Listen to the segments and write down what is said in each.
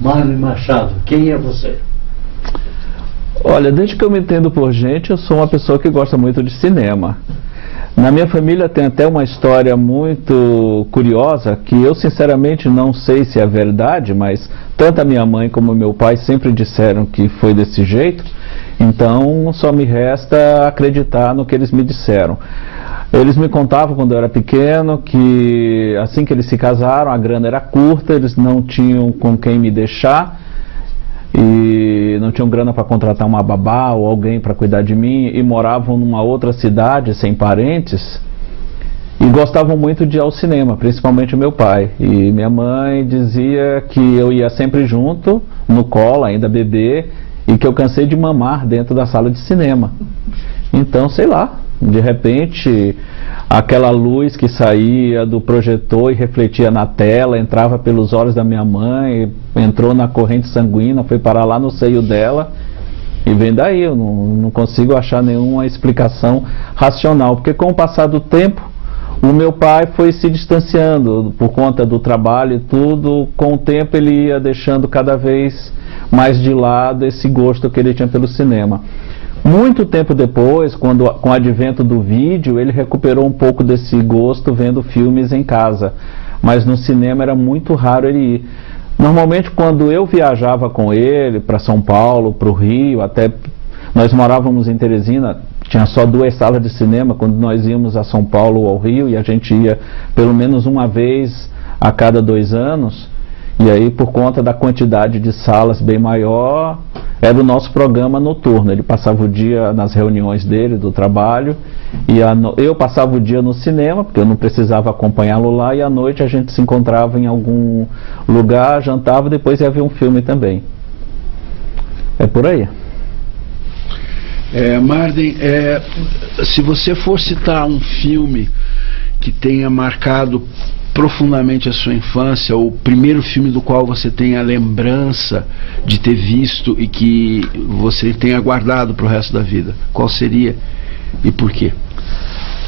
Marley Machado, quem é você? Olha, desde que eu me entendo por gente, eu sou uma pessoa que gosta muito de cinema. Na minha família tem até uma história muito curiosa, que eu sinceramente não sei se é verdade, mas tanto a minha mãe como o meu pai sempre disseram que foi desse jeito, então só me resta acreditar no que eles me disseram. Eles me contavam quando eu era pequeno que assim que eles se casaram, a grana era curta, eles não tinham com quem me deixar e não tinham grana para contratar uma babá ou alguém para cuidar de mim e moravam numa outra cidade sem parentes e gostavam muito de ir ao cinema, principalmente o meu pai. E minha mãe dizia que eu ia sempre junto, no colo, ainda bebê, e que eu cansei de mamar dentro da sala de cinema. Então, sei lá, de repente aquela luz que saía do projetor e refletia na tela, entrava pelos olhos da minha mãe, entrou na corrente sanguínea, foi parar lá no seio dela, e vem daí, eu não consigo achar nenhuma explicação racional, porque com o passar do tempo, o meu pai foi se distanciando por conta do trabalho e tudo, com o tempo ele ia deixando cada vez mais de lado esse gosto que ele tinha pelo cinema. Muito tempo depois, com o advento do vídeo, ele recuperou um pouco desse gosto vendo filmes em casa. Mas no cinema era muito raro ele ir. Normalmente, quando eu viajava com ele para São Paulo, para o Rio, até nós morávamos em Teresina, tinha só 2 salas de cinema quando nós íamos a São Paulo ou ao Rio, e a gente ia pelo menos uma vez a cada 2 anos. E aí, por conta da quantidade de salas bem maior, era o nosso programa noturno. Ele passava o dia nas reuniões dele, do trabalho, e eu passava o dia no cinema, porque eu não precisava acompanhá-lo lá, e à noite a gente se encontrava em algum lugar, jantava, depois ia ver um filme também. É por aí. Marden, se você for citar um filme que tenha marcado profundamente a sua infância, o primeiro filme do qual você tem a lembrança de ter visto e que você tenha guardado para o resto da vida, qual seria e por quê?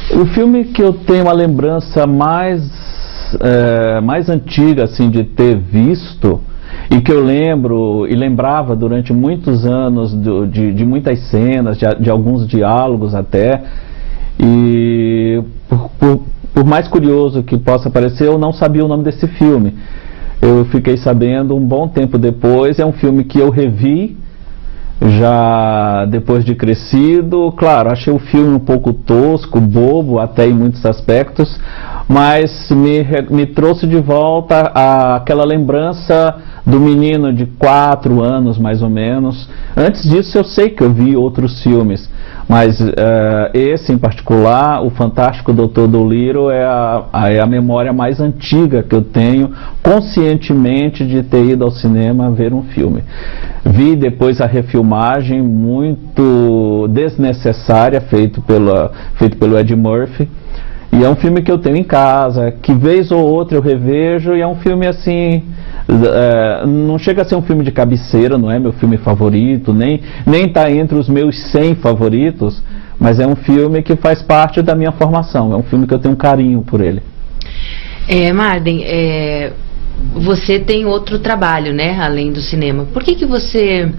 O filme que eu tenho a lembrança mais antiga assim, de ter visto e que eu lembro e lembrava durante muitos anos de muitas cenas, de alguns diálogos até, e por mais curioso que possa parecer, eu não sabia o nome desse filme. Eu fiquei sabendo um bom tempo depois. É um filme que eu revi já depois de crescido. Claro, achei o filme um pouco tosco, bobo até em muitos aspectos, mas me trouxe de volta aquela lembrança do menino de 4 anos mais ou menos. Antes disso eu sei que eu vi outros filmes, mas esse em particular, o Fantástico Dr. Dolittle, é a memória mais antiga que eu tenho conscientemente de ter ido ao cinema ver um filme. Vi depois a refilmagem muito desnecessária, feito pelo Ed Murphy, e é um filme que eu tenho em casa, que vez ou outra eu revejo, e é um filme assim, não chega a ser um filme de cabeceira, não é meu filme favorito, nem está entre os meus 100 favoritos, mas é um filme que faz parte da minha formação, é um filme que eu tenho um carinho por ele. Marden, você tem outro trabalho, né, além do cinema. Por que você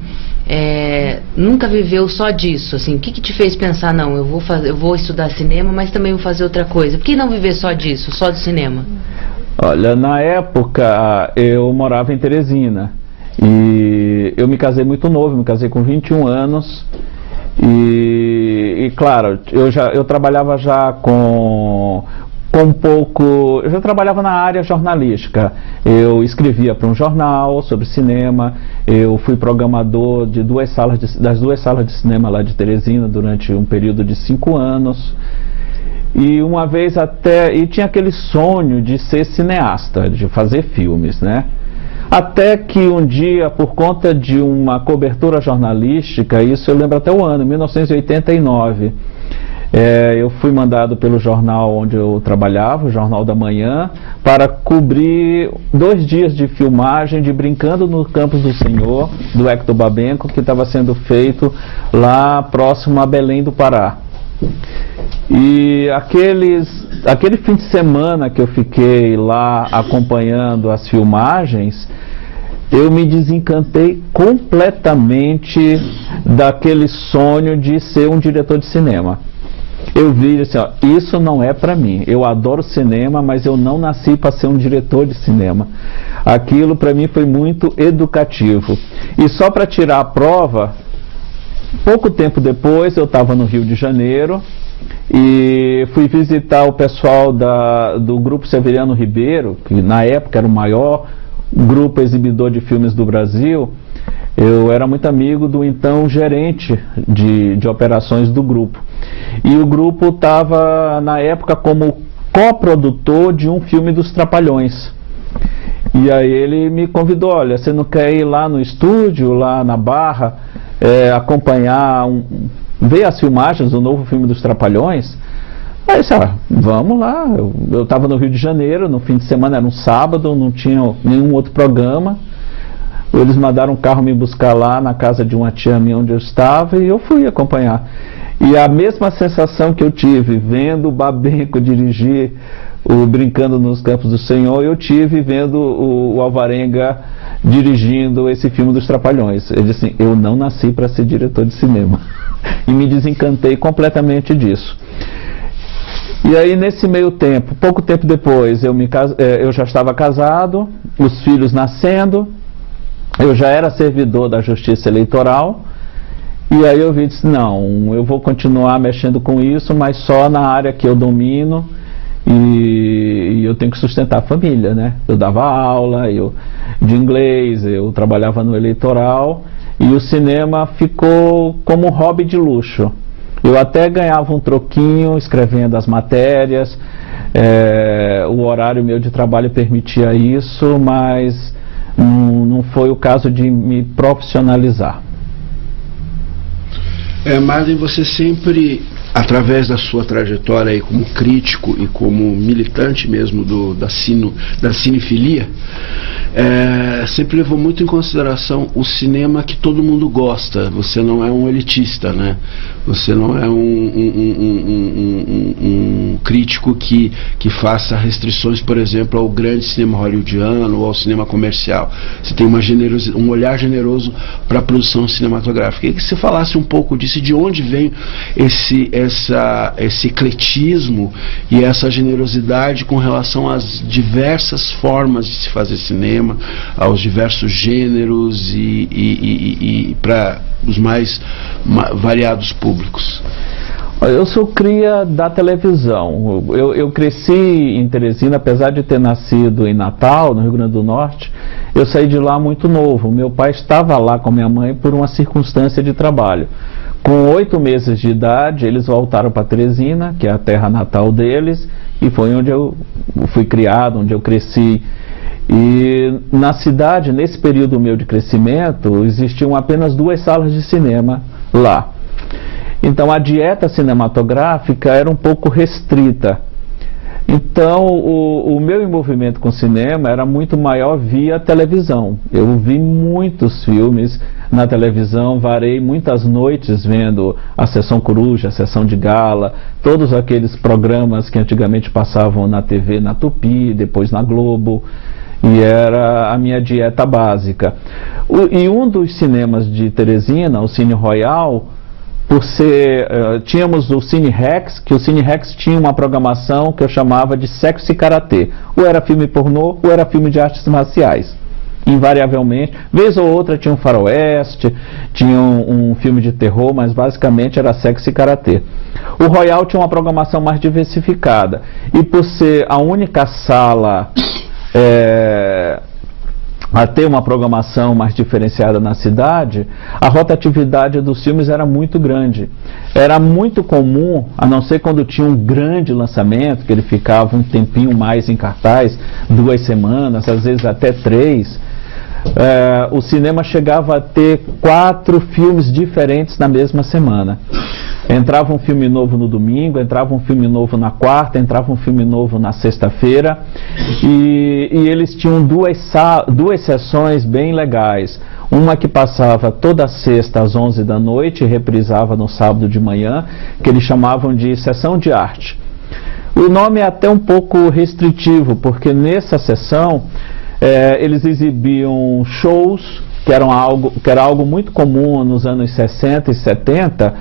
nunca viveu só disso? Assim, o que te fez pensar, não, eu vou estudar cinema, mas também vou fazer outra coisa? Por que não viver só disso, só do cinema? Olha, na época eu morava em Teresina e eu me casei muito novo, me casei com 21 anos e claro, eu trabalhava já com um pouco, eu já trabalhava na área jornalística, eu escrevia para um jornal sobre cinema, eu fui programador das 2 salas de cinema lá de Teresina durante um período de 5 anos. E uma vez e tinha aquele sonho de ser cineasta, de fazer filmes, né? Até que um dia, por conta de uma cobertura jornalística, isso eu lembro até o ano, 1989, eu fui mandado pelo jornal onde eu trabalhava, o Jornal da Manhã, para cobrir 2 dias de filmagem de Brincando no Campos do Senhor, do Hector Babenco, que estava sendo feito lá próximo a Belém do Pará. E aquele fim de semana que eu fiquei lá acompanhando as filmagens, eu me desencantei completamente daquele sonho de ser um diretor de cinema. Eu vi assim, ó, isso não é para mim. Eu adoro cinema, mas eu não nasci para ser um diretor de cinema. Aquilo para mim foi muito educativo. E só para tirar a prova, pouco tempo depois eu estava no Rio de Janeiro e fui visitar o pessoal do Grupo Severiano Ribeiro, que na época era o maior grupo exibidor de filmes do Brasil. Eu era muito amigo do então gerente de operações do grupo. E o grupo estava, na época, como coprodutor de um filme dos Trapalhões. E aí ele me convidou, olha, você não quer ir lá no estúdio, lá na Barra, acompanhar, ver as filmagens do novo filme dos Trapalhões? Aí eu disse, vamos lá. Eu estava no Rio de Janeiro, no fim de semana, era um sábado, não tinha nenhum outro programa. Eles mandaram um carro me buscar lá na casa de uma tia minha onde eu estava e eu fui acompanhar. E a mesma sensação que eu tive vendo o Babenco dirigir o Brincando nos Campos do Senhor, eu tive vendo o Alvarenga dirigindo esse filme dos Trapalhões. Ele disse assim, eu não nasci para ser diretor de cinema. E me desencantei completamente disso. E aí nesse meio tempo, pouco tempo depois, eu já estava casado, os filhos nascendo, eu já era servidor da Justiça Eleitoral. E aí eu disse, não, eu vou continuar mexendo com isso, mas só na área que eu domino e eu tenho que sustentar a família, né? Eu dava aula de inglês, eu trabalhava no eleitoral e o cinema ficou como um hobby de luxo. Eu até ganhava um troquinho escrevendo as matérias, o horário meu de trabalho permitia isso, mas não foi o caso de me profissionalizar. Marlon, você sempre, através da sua trajetória aí como crítico e como militante mesmo da cinefilia, sempre levou muito em consideração o cinema que todo mundo gosta. Você não é um elitista, né? Você não é um crítico que faça restrições, por exemplo, ao grande cinema hollywoodiano ou ao cinema comercial. Você tem um olhar generoso para a produção cinematográfica. Queria que você falasse um pouco disso, de onde vem esse ecletismo e essa generosidade com relação às diversas formas de se fazer cinema, aos diversos gêneros e para os mais variados públicos. Eu sou cria da televisão. Eu cresci em Teresina, apesar de ter nascido em Natal, no Rio Grande do Norte. Eu saí de lá muito novo. Meu pai estava lá com minha mãe por uma circunstância de trabalho. Com 8 meses de idade, eles voltaram para Teresina, que é a terra natal deles, e foi onde eu fui criado, onde eu cresci. E na cidade, nesse período meu de crescimento, existiam apenas 2 salas de cinema lá. Então a dieta cinematográfica era um pouco restrita. Então o meu envolvimento com cinema era muito maior via televisão. Eu vi muitos filmes na televisão, varei muitas noites vendo a Sessão Coruja, a Sessão de Gala, todos aqueles programas que antigamente passavam na TV, na Tupi, depois na Globo. E era a minha dieta básica. E um dos cinemas de Teresina, o Cine Royal, por ser... tínhamos o Cine Rex, que o Cine Rex tinha uma programação que eu chamava de sexo e karatê. Ou era filme pornô, ou era filme de artes marciais. Invariavelmente, vez ou outra tinha um faroeste, tinha um filme de terror, mas basicamente era sexo e karatê. O Royal tinha uma programação mais diversificada. E por ser a única sala... a ter uma programação mais diferenciada na cidade, a rotatividade dos filmes era muito grande. Era muito comum, a não ser quando tinha um grande lançamento, que ele ficava um tempinho mais em cartaz, 2 semanas, às vezes até 3, o cinema chegava a ter 4 filmes diferentes na mesma semana. Entrava um filme novo no domingo, entrava um filme novo na quarta, entrava um filme novo na sexta-feira, e eles tinham duas sessões bem legais. Uma que passava toda sexta às 11 da noite e reprisava no sábado de manhã, que eles chamavam de Sessão de Arte. O nome é até um pouco restritivo, porque nessa sessão Eles exibiam shows, que era algo muito comum nos anos 60 e 70,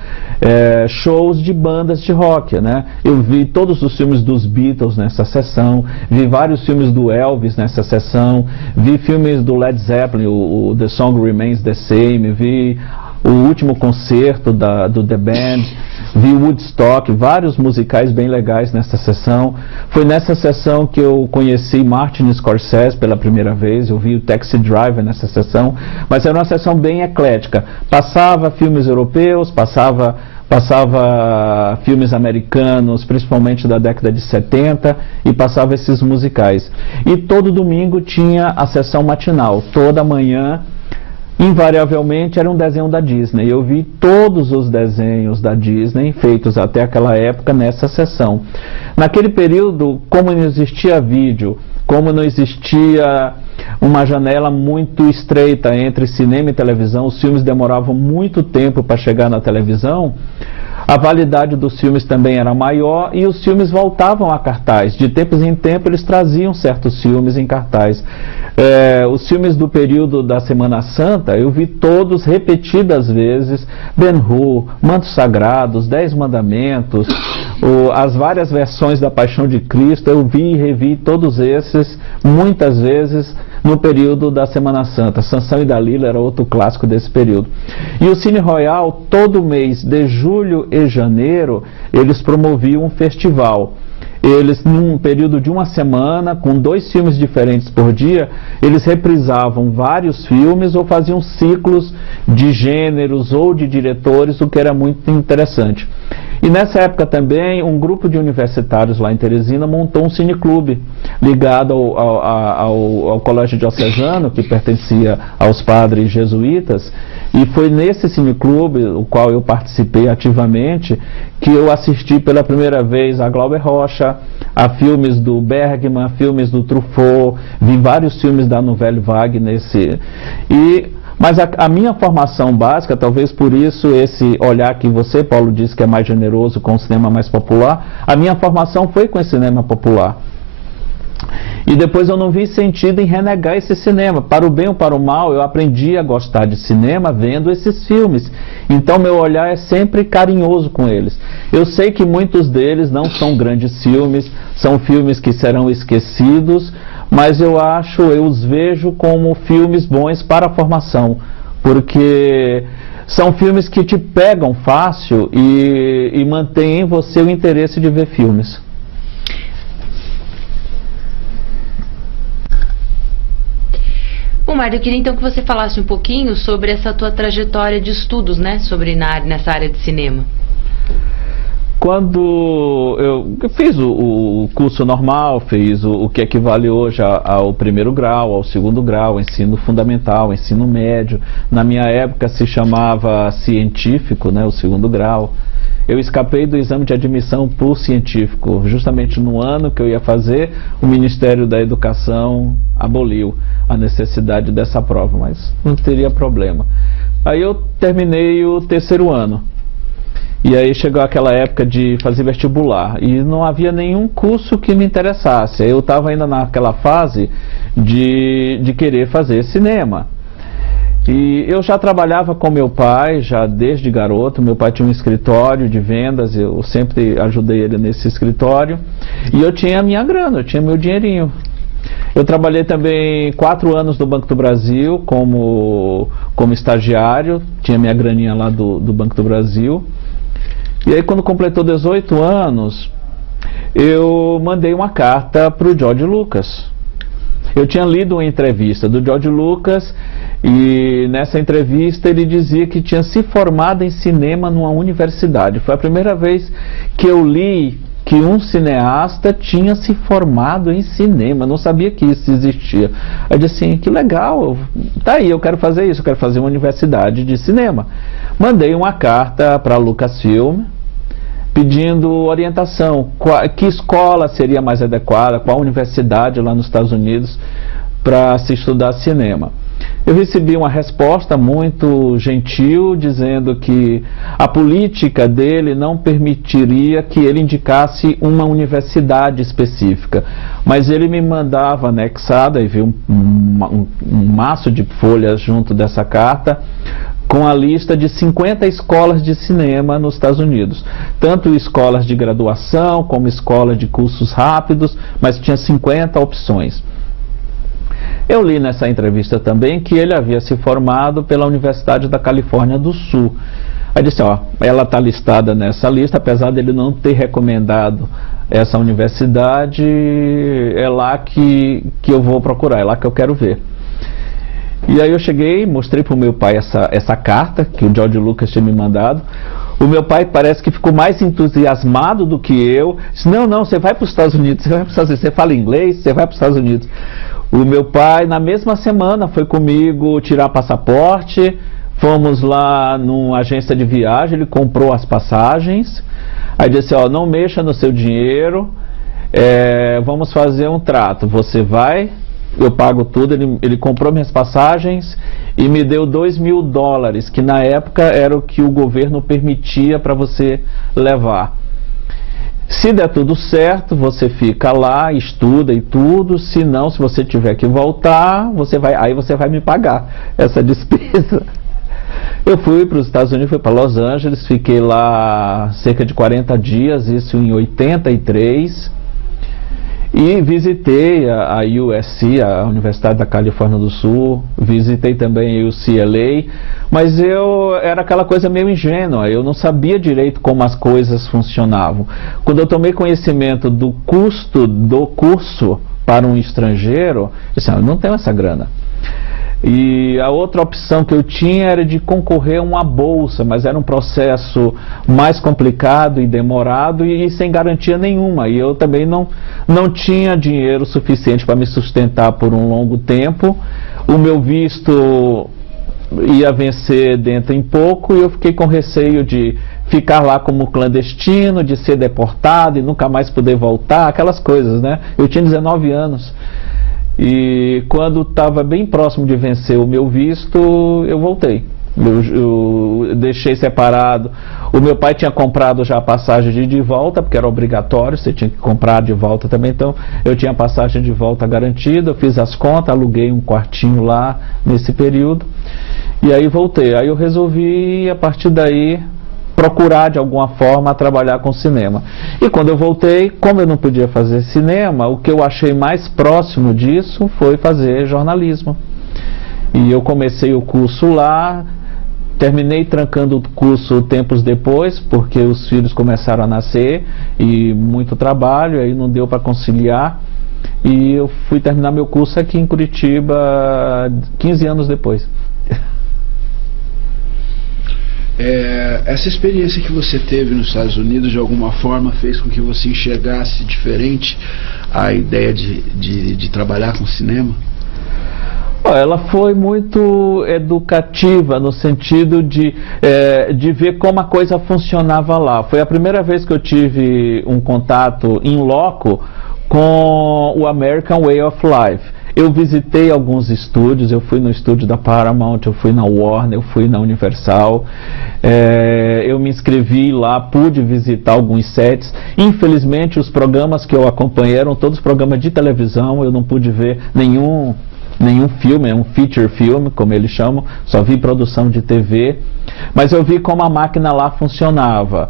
shows de bandas de rock, né? Eu vi todos os filmes dos Beatles nessa sessão, vi vários filmes do Elvis nessa sessão, vi filmes do Led Zeppelin, o The Song Remains the Same, vi o último concerto do The Band, vi Woodstock, vários musicais bem legais nessa sessão. Foi nessa sessão que eu conheci Martin Scorsese pela primeira vez, eu vi o Taxi Driver nessa sessão, mas era uma sessão bem eclética. Passava filmes europeus, passava filmes americanos, principalmente da década de 70, e passava esses musicais. E todo domingo tinha a sessão matinal, toda manhã. Invariavelmente era um desenho da Disney. Eu vi todos os desenhos da Disney feitos até aquela época nessa sessão. Naquele período, como não existia vídeo, como não existia uma janela muito estreita entre cinema e televisão, os filmes demoravam muito tempo para chegar na televisão, a validade dos filmes também era maior e os filmes voltavam a cartaz. De tempos em tempos eles traziam certos filmes em cartaz. Os filmes do período da Semana Santa eu vi todos repetidas vezes: Ben-Hur, Mantos Sagrados, 10 Mandamentos, as várias versões da Paixão de Cristo. Eu vi e revi todos esses muitas vezes no período da Semana Santa. Sansão e Dalila era outro clássico desse período. E o Cine Royal, todo mês de julho e janeiro, eles promoviam um festival. Eles, num período de uma semana, com 2 filmes diferentes por dia, eles reprisavam vários filmes ou faziam ciclos de gêneros ou de diretores, o que era muito interessante. E nessa época também, um grupo de universitários lá em Teresina montou um cineclube ligado ao Colégio Diocesano, que pertencia aos padres jesuítas, e foi nesse cineclube, o qual eu participei ativamente, que eu assisti pela primeira vez a Glauber Rocha, a filmes do Bergman, filmes do Truffaut, vi vários filmes da Nouvelle Vague nesse... Mas a minha formação básica, talvez por isso esse olhar que você, Paulo, disse que é mais generoso com o cinema mais popular, a minha formação foi com esse cinema popular. E depois eu não vi sentido em renegar esse cinema. Para o bem ou para o mal, eu aprendi a gostar de cinema vendo esses filmes. Então meu olhar é sempre carinhoso com eles. Eu sei que muitos deles não são grandes filmes, são filmes que serão esquecidos, mas eu os vejo como filmes bons para a formação, porque são filmes que te pegam fácil e mantêm em você o interesse de ver filmes. Bom, Mário, eu queria então que você falasse um pouquinho sobre essa tua trajetória de estudos, né, nessa área de cinema. Quando eu fiz o curso normal, fiz o que equivale hoje ao primeiro grau, ao segundo grau, ensino fundamental, ensino médio. Na minha época se chamava científico, né, o segundo grau. Eu escapei do exame de admissão por científico, justamente no ano que eu ia fazer, o Ministério da Educação aboliu a necessidade dessa prova, mas não teria problema. Aí eu terminei o terceiro ano. E aí chegou aquela época de fazer vestibular e não havia nenhum curso que me interessasse. Eu estava ainda naquela fase de querer fazer cinema. E eu já trabalhava com meu pai, já desde garoto. Meu pai tinha um escritório de vendas, eu sempre ajudei ele nesse escritório. E eu tinha a minha grana, eu tinha meu dinheirinho. Eu trabalhei também 4 anos no Banco do Brasil como estagiário, tinha minha graninha lá do Banco do Brasil. E aí quando completou 18 anos, eu mandei uma carta para o George Lucas. Eu tinha lido uma entrevista do George Lucas e nessa entrevista ele dizia que tinha se formado em cinema numa universidade. Foi a primeira vez que eu li que um cineasta tinha se formado em cinema, não sabia que isso existia. Eu disse assim, que legal, tá aí, eu quero fazer isso, eu quero fazer uma universidade de cinema. Mandei uma carta para a Lucasfilm, pedindo orientação, que escola seria mais adequada, qual universidade lá nos Estados Unidos para se estudar cinema. Eu recebi uma resposta muito gentil, dizendo que a política dele não permitiria que ele indicasse uma universidade específica, mas ele me mandava anexada, e viu um maço de folhas junto dessa carta, com a lista de 50 escolas de cinema nos Estados Unidos, tanto escolas de graduação como escolas de cursos rápidos, mas tinha 50 opções. Eu li nessa entrevista também que ele havia se formado pela Universidade da Califórnia do Sul. Aí disse, ó, ela está listada nessa lista, apesar dele não ter recomendado essa universidade, é lá que eu vou procurar, é lá que eu quero ver. E aí eu cheguei, mostrei para o meu pai essa carta que o George Lucas tinha me mandado. O meu pai parece que ficou mais entusiasmado do que eu. Disse, não, você vai para os Estados Unidos, você fala inglês, você vai para os Estados Unidos. O meu pai, na mesma semana, foi comigo tirar passaporte, fomos lá numa agência de viagem, ele comprou as passagens, aí disse, ó, não mexa no seu dinheiro, vamos fazer um trato, você vai, eu pago tudo, ele comprou minhas passagens e me deu $2.000, que na época era o que o governo permitia para você levar. Se der tudo certo, você fica lá, estuda e tudo. Se não, se você tiver que voltar, aí você vai me pagar essa despesa. Eu fui para os Estados Unidos, fui para Los Angeles, fiquei lá cerca de 40 dias, isso em 83. E visitei a USC, a Universidade da Califórnia do Sul, visitei também a UCLA, mas eu era aquela coisa meio ingênua, eu não sabia direito como as coisas funcionavam. Quando eu tomei conhecimento do custo do curso para um estrangeiro, eu disse, eu não tenho essa grana. E a outra opção que eu tinha era de concorrer a uma bolsa, mas era um processo mais complicado e demorado e sem garantia nenhuma. E eu também não tinha dinheiro suficiente para me sustentar por um longo tempo. O meu visto ia vencer dentro em pouco e eu fiquei com receio de ficar lá como clandestino, de ser deportado e nunca mais poder voltar, aquelas coisas, né? Eu tinha 19 anos. E quando estava bem próximo de vencer o meu visto, eu voltei. Eu deixei separado. O meu pai tinha comprado já a passagem de volta, porque era obrigatório, você tinha que comprar de volta também. Então eu tinha a passagem de volta garantida, eu fiz as contas, aluguei um quartinho lá nesse período. E aí voltei. Aí eu resolvi, a partir daí, procurar de alguma forma trabalhar com cinema. E quando eu voltei, como eu não podia fazer cinema, o que eu achei mais próximo disso foi fazer jornalismo. E eu comecei o curso lá, terminei trancando o curso tempos depois, porque os filhos começaram a nascer e muito trabalho, aí não deu para conciliar. E eu fui terminar meu curso aqui em Curitiba 15 anos depois. Essa experiência que você teve nos Estados Unidos de alguma forma fez com que você enxergasse diferente a ideia de trabalhar com cinema? Ela foi muito educativa no sentido de ver como a coisa funcionava lá. Foi a primeira vez que eu tive um contato in loco com o American Way of Life. Eu visitei alguns estúdios, eu fui no estúdio da Paramount, eu fui na Warner, eu fui na Universal, eu me inscrevi lá, pude visitar alguns sets. Infelizmente os programas que eu acompanhei eram todos programas de televisão, eu não pude ver nenhum filme, um feature film, como eles chamam, só vi produção de TV, mas eu vi como a máquina lá funcionava.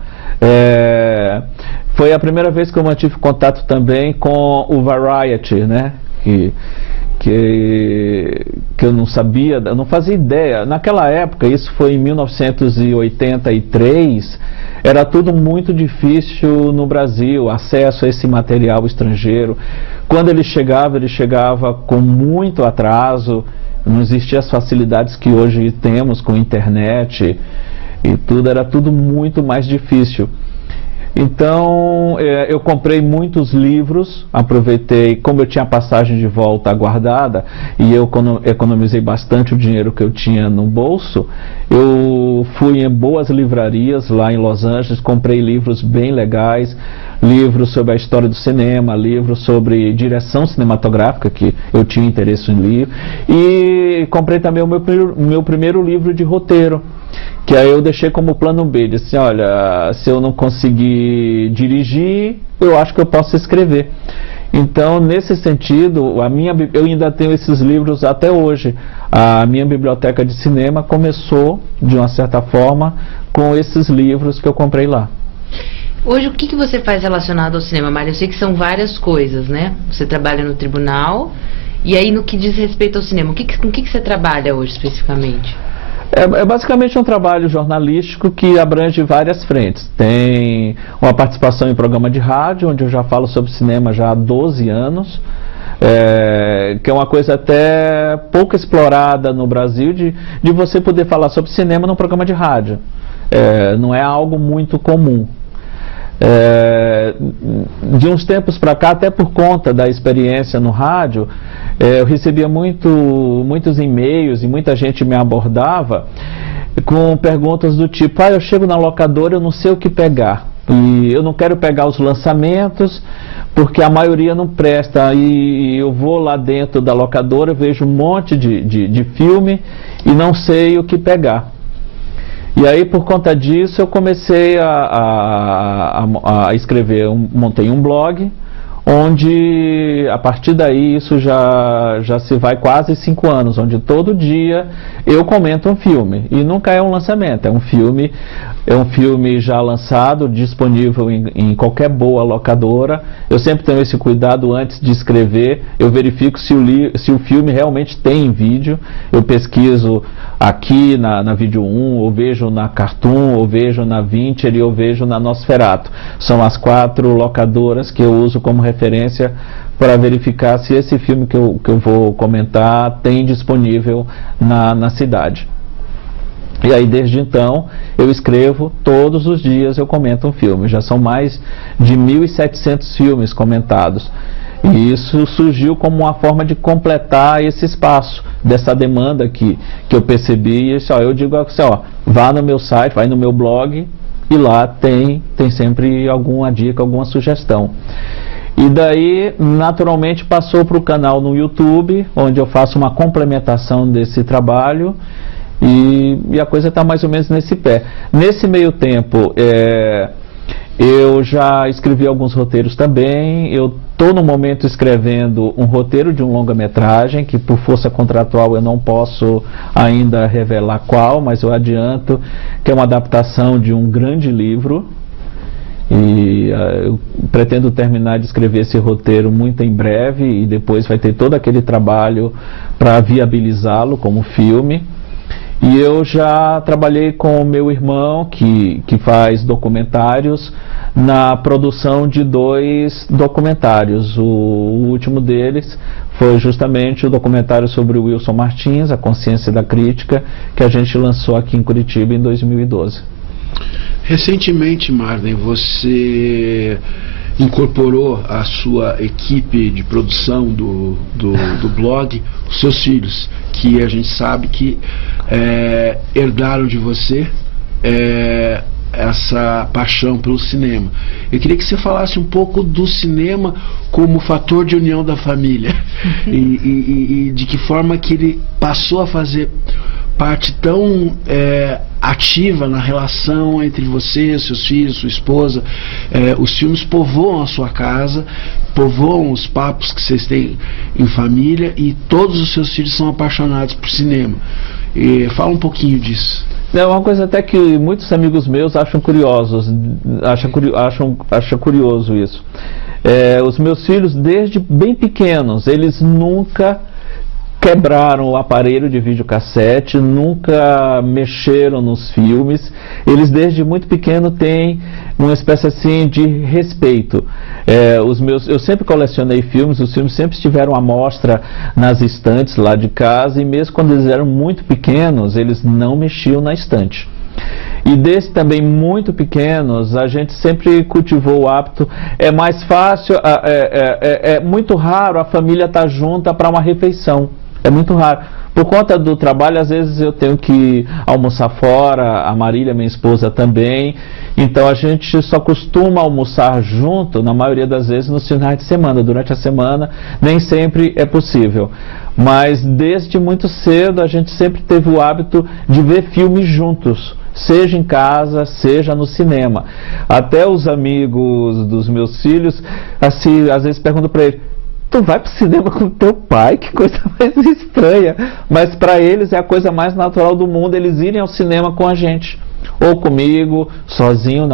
Foi a primeira vez que eu mantive contato também com o Variety, né? Que eu não sabia, eu não fazia ideia. Naquela época, isso foi em 1983, era tudo muito difícil no Brasil, acesso a esse material estrangeiro. Quando ele chegava com muito atraso, não existiam as facilidades que hoje temos com internet e tudo, era tudo muito mais difícil. Então eu comprei muitos livros, aproveitei, como eu tinha passagem de volta guardada e eu economizei bastante o dinheiro que eu tinha no bolso, eu fui em boas livrarias lá em Los Angeles, comprei livros bem legais, livros sobre a história do cinema, livros sobre direção cinematográfica, que eu tinha interesse em ler, e comprei também o meu primeiro livro de roteiro, que aí eu deixei como plano B, disse, olha, se eu não conseguir dirigir, eu acho que eu posso escrever. Então, nesse sentido, eu ainda tenho esses livros até hoje. A minha biblioteca de cinema começou, de uma certa forma, com esses livros que eu comprei lá. Hoje, o que você faz relacionado ao cinema, Mário? Eu sei que são várias coisas, né? Você trabalha no tribunal, e aí no que diz respeito ao cinema, com o que você trabalha hoje, especificamente? É basicamente um trabalho jornalístico que abrange várias frentes. Tem uma participação em programa de rádio, onde eu já falo sobre cinema já há 12 anos, que é uma coisa até pouco explorada no Brasil, de você poder falar sobre cinema num programa de rádio. Não é algo muito comum. De uns tempos para cá, até por conta da experiência no rádio, eu recebia muitos e-mails e muita gente me abordava com perguntas do tipo, eu chego na locadora, eu não sei o que pegar, e eu não quero pegar os lançamentos porque a maioria não presta, e eu vou lá dentro da locadora, vejo um monte de filme e não sei o que pegar. E aí, por conta disso, eu comecei a escrever, montei um blog, onde, a partir daí, isso já se vai quase 5 anos, onde todo dia eu comento um filme, e nunca é um lançamento, é um filme já lançado, disponível em qualquer boa locadora. Eu sempre tenho esse cuidado antes de escrever, eu verifico se o filme realmente tem vídeo, eu pesquiso aqui na Vídeo 1, ou vejo na Cartoon, ou vejo na Vincher, ou vejo na Nosferatu. São as 4 locadoras que eu uso como referência para verificar se esse filme que eu vou comentar tem disponível na cidade. E aí, desde então, eu escrevo todos os dias, eu comento um filme. Já são mais de 1.700 filmes comentados. E isso surgiu como uma forma de completar esse espaço, dessa demanda que eu percebi. E eu digo assim, vá no meu site, vai no meu blog, e lá tem sempre alguma dica, alguma sugestão. E daí, naturalmente, passou para o canal no YouTube, onde eu faço uma complementação desse trabalho, e a coisa está mais ou menos nesse pé. Nesse meio tempo, eu já escrevi alguns roteiros também. Eu estou no momento escrevendo um roteiro de um longa-metragem, que por força contratual eu não posso ainda revelar qual, mas eu adianto que é uma adaptação de um grande livro. E eu pretendo terminar de escrever esse roteiro muito em breve, e depois vai ter todo aquele trabalho para viabilizá-lo como filme. E eu já trabalhei com o meu irmão, que faz documentários, na produção de 2 documentários. O último deles foi justamente o documentário sobre o Wilson Martins, A Consciência da Crítica, que a gente lançou aqui em Curitiba em 2012. Recentemente, Marden, você incorporou à sua equipe de produção do blog os seus filhos, que a gente sabe que herdaram de você essa paixão pelo cinema. Eu queria que você falasse um pouco do cinema como fator de união da família e de que forma que ele passou a fazer parte tão ativa na relação entre você, seus filhos, sua esposa. Os filmes povoam a sua casa, povoam os papos que vocês têm em família, e todos os seus filhos são apaixonados por cinema. Fala um pouquinho disso. É uma coisa até que muitos amigos meus acham curioso isso. Os meus filhos, desde bem pequenos, eles nunca quebraram o aparelho de videocassete, nunca mexeram nos filmes. Eles desde muito pequeno têm uma espécie assim de respeito. Eu sempre colecionei filmes, os filmes sempre estiveram à mostra nas estantes lá de casa, e mesmo quando eles eram muito pequenos, eles não mexiam na estante. E desde também muito pequenos, a gente sempre cultivou o hábito. É mais fácil, é muito raro a família estar junta para uma refeição. É muito raro, Por conta do trabalho, às vezes eu tenho que almoçar fora, a Marília, minha esposa, também. Então a gente só costuma almoçar junto, na maioria das vezes, nos finais de semana. Durante a semana, nem sempre é possível. Mas desde muito cedo a gente sempre teve o hábito de ver filmes juntos, seja em casa, seja no cinema. Até os amigos dos meus filhos, assim, às vezes perguntam para ele: tu vai pro cinema com teu pai? Que coisa mais estranha. Mas para eles é a coisa mais natural do mundo, eles irem ao cinema com a gente. Ou comigo, sozinho,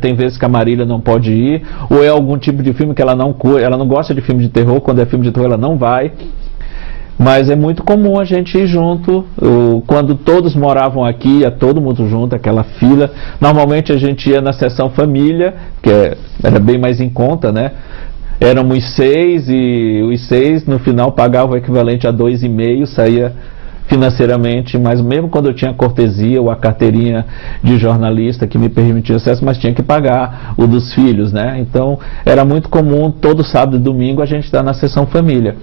tem vezes que a Marília não pode ir, ou é algum tipo de filme que ela não gosta de filme de terror, quando é filme de terror ela não vai. Mas é muito comum a gente ir junto. Quando todos moravam aqui, ia todo mundo junto, aquela fila. Normalmente a gente ia na sessão família, que era bem mais em conta, né? Éramos 6 e os 6 no final pagavam o equivalente a 2,5, saía financeiramente, mas mesmo quando eu tinha a cortesia ou a carteirinha de jornalista que me permitia acesso, mas tinha que pagar o dos filhos, né? Então era muito comum todo sábado e domingo a gente estar na sessão família.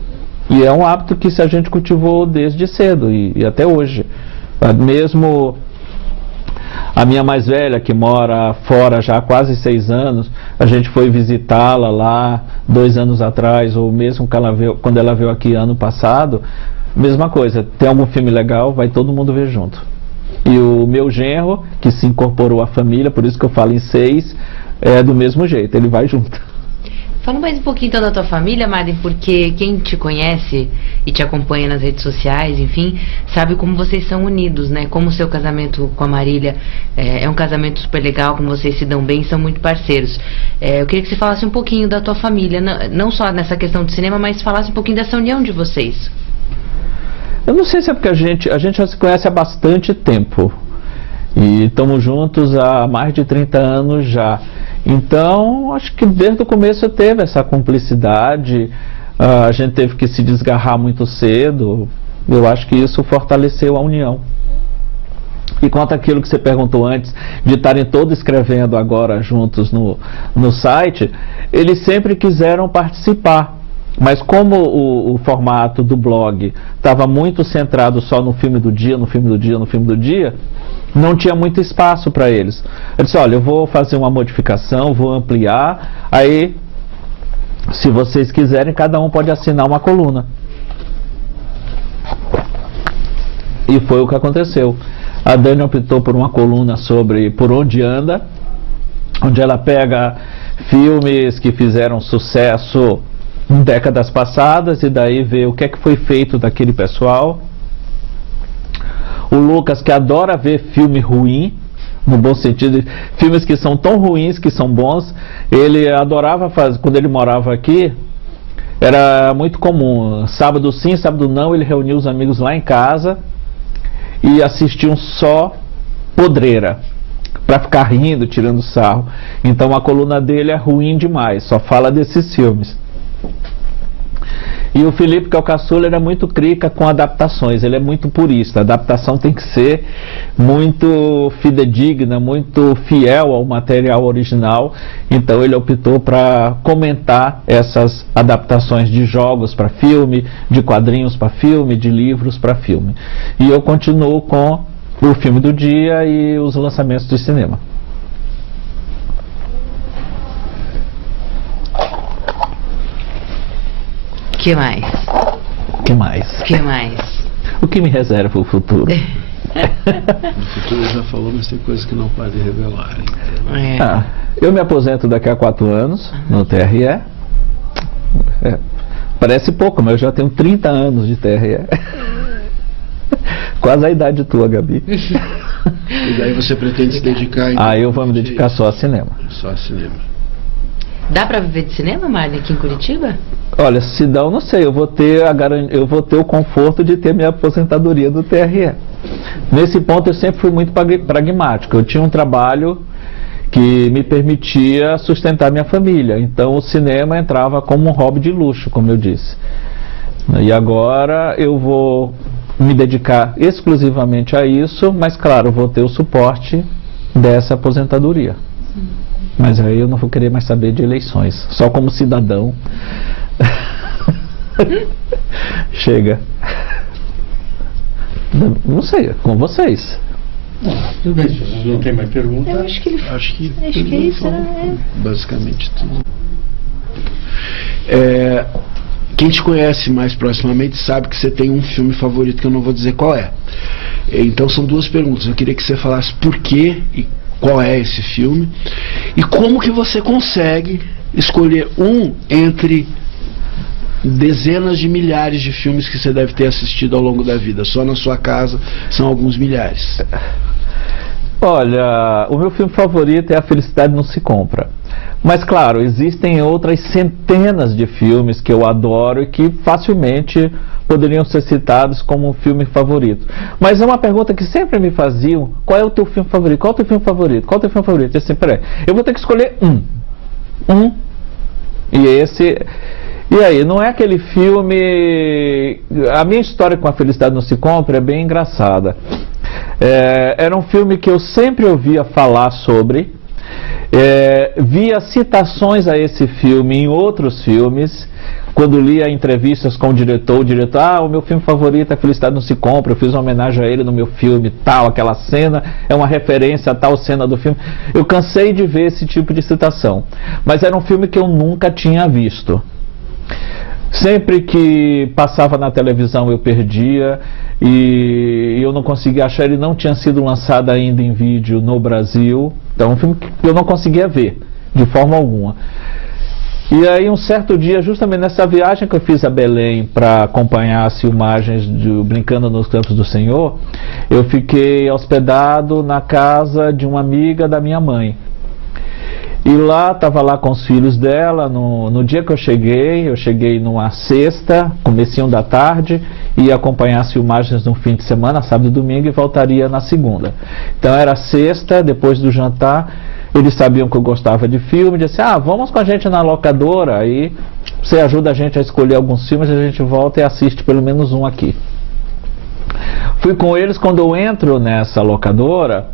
E é um hábito que a gente cultivou desde cedo e até hoje. Mesmo a minha mais velha, que mora fora já há quase 6 anos, a gente foi visitá-la lá 2 anos atrás, ou mesmo quando ela veio aqui ano passado, mesma coisa, tem algum filme legal, vai todo mundo ver junto. E o meu genro, que se incorporou à família, por isso que eu falo em 6, é do mesmo jeito, ele vai junto. Fala mais um pouquinho então da tua família, Marden, porque quem te conhece e te acompanha nas redes sociais, enfim, sabe como vocês são unidos, né? Como o seu casamento com a Marília é um casamento super legal, como vocês se dão bem, são muito parceiros. Eu queria que você falasse um pouquinho da tua família, não só nessa questão de cinema, mas falasse um pouquinho dessa união de vocês. Eu não sei se é porque a gente já se conhece há bastante tempo. E estamos juntos há mais de 30 anos já. Então, acho que desde o começo teve essa cumplicidade, a gente teve que se desgarrar muito cedo, eu acho que isso fortaleceu a união. E quanto àquilo que você perguntou antes, de estarem todos escrevendo agora juntos no site, eles sempre quiseram participar. Mas como o formato do blog estava muito centrado só no filme do dia, não tinha muito espaço para eles. Eu disse: olha, eu vou fazer uma modificação, vou ampliar, aí se vocês quiserem, cada um pode assinar uma coluna. E foi o que aconteceu. A Dani optou por uma coluna sobre Por Onde Anda, onde ela pega filmes que fizeram sucesso em décadas passadas e daí vê o que é que foi feito daquele pessoal. O Lucas, que adora ver filme ruim, no bom sentido, filmes que são tão ruins que são bons, ele adorava fazer, quando ele morava aqui, era muito comum, sábado sim, sábado não, ele reunia os amigos lá em casa e assistiam só podreira, para ficar rindo, tirando sarro. Então a coluna dele é ruim demais, só fala desses filmes. E o Felipe, que é o caçula, ele é muito crica com adaptações, ele é muito purista. A adaptação tem que ser muito fidedigna, muito fiel ao material original. Então ele optou para comentar essas adaptações de jogos para filme, de quadrinhos para filme, de livros para filme. E eu continuo com o filme do dia e os lançamentos do cinema. Que mais? Que mais? Que mais? O que me reserva o futuro? No futuro já falou, mas tem coisas que não pode revelar. Eu me aposento daqui a 4 anos no TRE. Parece pouco, mas eu já tenho 30 anos de TRE. Quase a idade tua, Gabi. E daí você pretende se dedicar... Então, eu vou me dedicar só a cinema. Só a cinema. Dá pra viver de cinema, Marden, aqui em Curitiba? Olha, se dá, eu não sei. Eu vou ter o conforto de ter minha aposentadoria do TRE. Nesse ponto eu sempre fui muito pragmático. Eu tinha um trabalho que me permitia sustentar minha família. Então o cinema entrava como um hobby de luxo, como eu disse. E agora eu vou me dedicar exclusivamente a isso, mas claro, vou ter o suporte dessa aposentadoria. Mas aí eu não vou querer mais saber de eleições, só como cidadão. Não sei, com vocês. Tudo bem, se vocês não têm mais perguntas. Eu acho que ele Acho que é isso, né? basicamente tudo. Quem te conhece mais proximamente sabe que você tem um filme favorito que eu não vou dizer qual é. Então são duas perguntas. Eu queria que você falasse por quê e qual é esse filme e como que você consegue escolher um entre dezenas de milhares de filmes que você deve ter assistido ao longo da vida. Só na sua casa são alguns milhares. Olha, o meu filme favorito é A Felicidade Não Se Compra. Mas claro, existem outras centenas de filmes que eu adoro e que facilmente poderiam ser citados como um filme favorito. Mas é uma pergunta que sempre me faziam: qual é o teu filme favorito? Qual é o teu filme favorito? Qual é o teu filme favorito? Eu assim, peraí, eu vou ter que escolher um. E esse... E aí, não é aquele filme... A minha história com A Felicidade Não Se Compra é bem engraçada. Era um filme que eu sempre ouvia falar sobre, via citações a esse filme em outros filmes. Quando lia entrevistas com o diretor, o meu filme favorito é A Felicidade Não Se Compra, eu fiz uma homenagem a ele no meu filme, tal, aquela cena é uma referência a tal cena do filme. Eu cansei de ver esse tipo de citação, mas era um filme que eu nunca tinha visto. Sempre que passava na televisão eu perdia e eu não conseguia achar, ele não tinha sido lançado ainda em vídeo no Brasil, então é um filme que eu não conseguia ver de forma alguma. E aí um certo dia, justamente nessa viagem que eu fiz a Belém para acompanhar as filmagens de Brincando nos Campos do Senhor, eu fiquei hospedado na casa de uma amiga da minha mãe. E lá, estava lá com os filhos dela, no dia que eu cheguei numa sexta, comecinho da tarde, ia acompanhar as filmagens no fim de semana, sábado e domingo, e voltaria na segunda. Então era sexta, depois do jantar, eles sabiam que eu gostava de filme, disseram, vamos com a gente na locadora, aí você ajuda a gente a escolher alguns filmes, a gente volta e assiste pelo menos um aqui. Fui com eles, quando eu entro nessa locadora,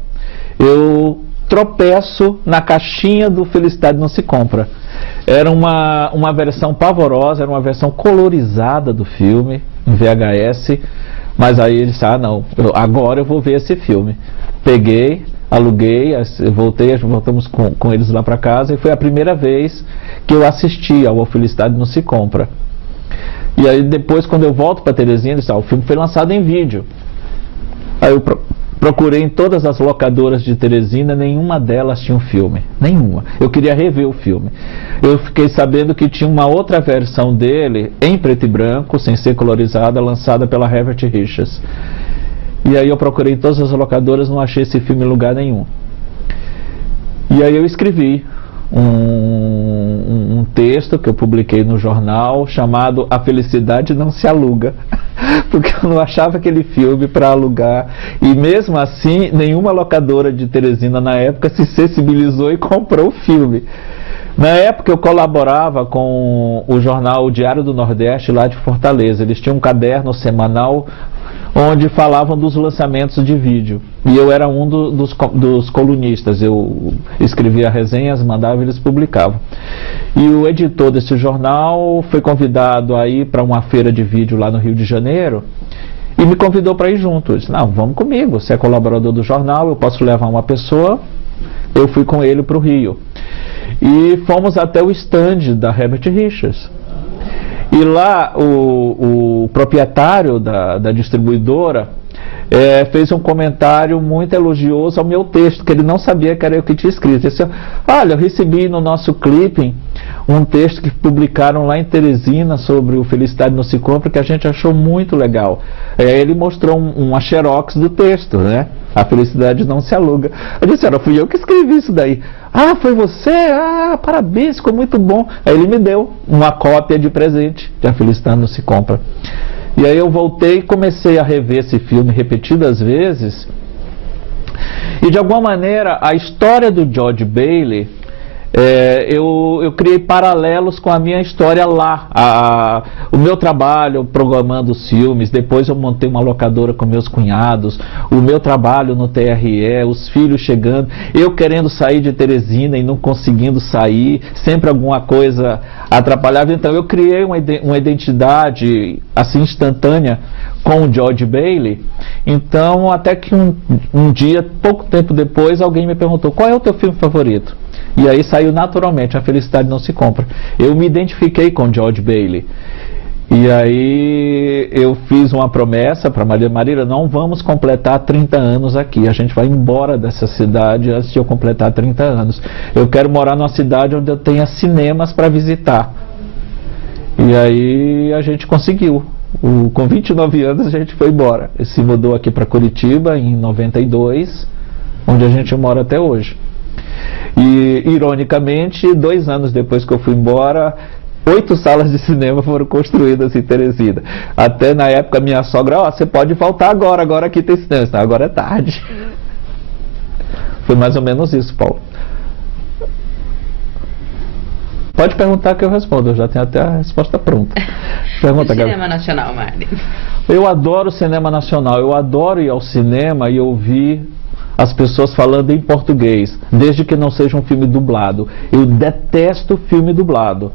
eu tropeço na caixinha do Felicidade Não Se Compra. Era uma versão pavorosa, era uma versão colorizada do filme, em VHS, mas aí eles disseram, agora eu vou ver esse filme. Peguei, aluguei, voltamos com eles lá para casa, e foi a primeira vez que eu assisti ao A Felicidade Não Se Compra. E aí depois, quando eu volto para Teresina, eles disseram, o filme foi lançado em vídeo. Aí eu procurei em todas as locadoras de Teresina, nenhuma delas tinha um filme, nenhuma. Eu queria rever o filme. Eu fiquei sabendo que tinha uma outra versão dele, em preto e branco, sem ser colorizada, lançada pela Herbert Richards. E aí eu procurei em todas as locadoras, não achei esse filme em lugar nenhum. E aí eu escrevi um texto que eu publiquei no jornal, chamado A Felicidade Não Se Aluga, porque eu não achava aquele filme para alugar, e mesmo assim nenhuma locadora de Teresina na época se sensibilizou e comprou o filme. Na época eu colaborava com o jornal Diário do Nordeste lá de Fortaleza. Eles tinham um caderno semanal onde falavam dos lançamentos de vídeo, e eu era um dos colunistas. Eu escrevia resenhas, mandava e eles publicavam. E o editor desse jornal foi convidado a ir para uma feira de vídeo lá no Rio de Janeiro e me convidou para ir junto. Eu disse, não, vamos comigo, você é colaborador do jornal, eu posso levar uma pessoa. Eu fui com ele para o Rio e fomos até o stand da Herbert Richards. E lá o proprietário da distribuidora fez um comentário muito elogioso ao meu texto, que ele não sabia que era eu que tinha escrito. Ele disse, olha, eu recebi no nosso clipping um texto que publicaram lá em Teresina sobre o Felicidade Não Se Compra, que a gente achou muito legal. Ele mostrou uma xerox do texto, né? A Felicidade Não Se Aluga. Eu disse, fui eu que escrevi isso daí. Foi você? Parabéns, ficou muito bom. Aí ele me deu uma cópia de presente de A Felicidade Não Se Compra. E aí eu voltei e comecei a rever esse filme repetidas vezes. E de alguma maneira a história do George Bailey, eu criei paralelos com a minha história lá. O meu trabalho programando os filmes, depois eu montei uma locadora com meus cunhados, o meu trabalho no TRE, os filhos chegando, eu querendo sair de Teresina e não conseguindo sair, sempre alguma coisa atrapalhava. Então eu criei uma identidade assim instantânea com o George Bailey. Então, até que um dia, pouco tempo depois, alguém me perguntou: qual é o teu filme favorito? E aí saiu naturalmente A Felicidade Não Se Compra. Eu me identifiquei com George Bailey. E aí eu fiz uma promessa para Marília: não vamos completar 30 anos aqui, a gente vai embora dessa cidade antes de eu completar 30 anos. Eu quero morar numa cidade onde eu tenha cinemas para visitar. E aí a gente conseguiu. Com 29 anos a gente foi embora. E se mudou aqui para Curitiba em 92, onde a gente mora até hoje. E, ironicamente, 2 anos depois que eu fui embora, 8 salas de cinema foram construídas em Teresina. Até na época minha sogra: você pode voltar agora aqui tem cinema. Não, agora é tarde. Foi mais ou menos isso, Paulo. Pode perguntar que eu respondo, eu já tenho até a resposta pronta. Pergunta, cinema nacional, Marley. Eu adoro o cinema nacional, eu adoro ir ao cinema e ouvir as pessoas falando em português, desde que não seja um filme dublado. Eu detesto filme dublado.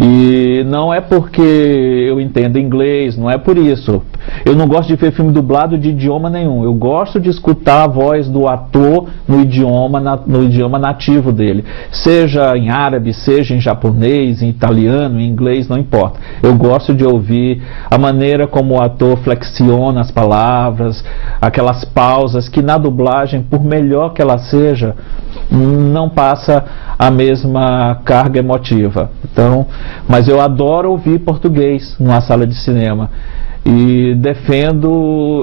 E não é porque eu entendo inglês, não é por isso. Eu não gosto de ver filme dublado de idioma nenhum. Eu gosto de escutar a voz do ator no idioma nativo dele. Seja em árabe, seja em japonês, em italiano, em inglês, não importa. Eu gosto de ouvir a maneira como o ator flexiona as palavras, aquelas pausas que na dublagem, por melhor que ela seja, não passa a mesma carga emotiva. Então, mas eu adoro ouvir português numa sala de cinema. E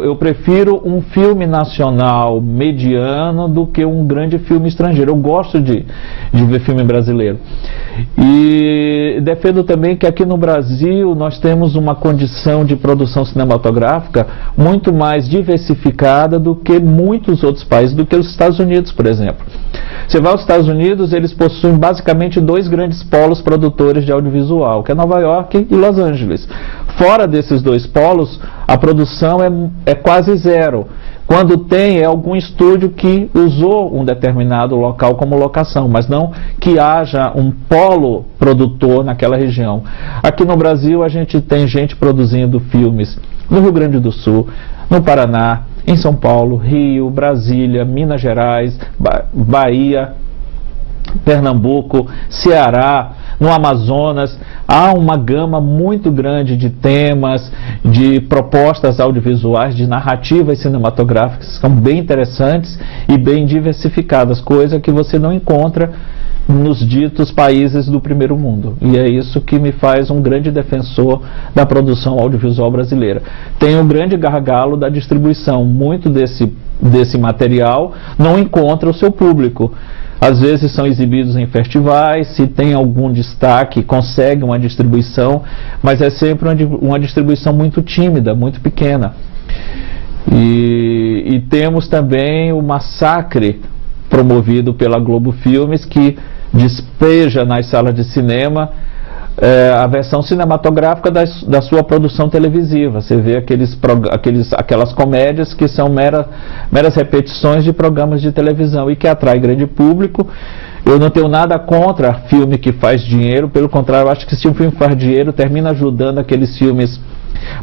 eu prefiro um filme nacional mediano do que um grande filme estrangeiro. Eu gosto de ver filme brasileiro. E defendo também que aqui no Brasil nós temos uma condição de produção cinematográfica muito mais diversificada do que muitos outros países, do que os Estados Unidos, por exemplo. Você vai aos Estados Unidos, eles possuem basicamente 2 grandes polos produtores de audiovisual, que é Nova York e Los Angeles. Fora desses 2 polos, a produção é quase zero. Quando tem, é algum estúdio que usou um determinado local como locação, mas não que haja um polo produtor naquela região. Aqui no Brasil a gente tem gente produzindo filmes no Rio Grande do Sul, no Paraná, em São Paulo, Rio, Brasília, Minas Gerais, Bahia, Pernambuco, Ceará, no Amazonas. Há uma gama muito grande de temas, de propostas audiovisuais, de narrativas cinematográficas que são bem interessantes e bem diversificadas, coisa que você não encontra nos ditos países do primeiro mundo. E é isso que me faz um grande defensor da produção audiovisual brasileira. Tem um grande gargalo da distribuição. Muito desse material não encontra o seu público. Às vezes são exibidos em festivais, se tem algum destaque, consegue uma distribuição, mas é sempre uma distribuição muito tímida, muito pequena. E temos também o Massacre, promovido pela Globo Filmes, que despeja nas salas de cinema a versão cinematográfica da sua produção televisiva. Você vê aquelas comédias que são meras repetições de programas de televisão e que atrai grande público. Eu não tenho nada contra filme que faz dinheiro, pelo contrário, eu acho que se um filme faz dinheiro, termina ajudando aqueles filmes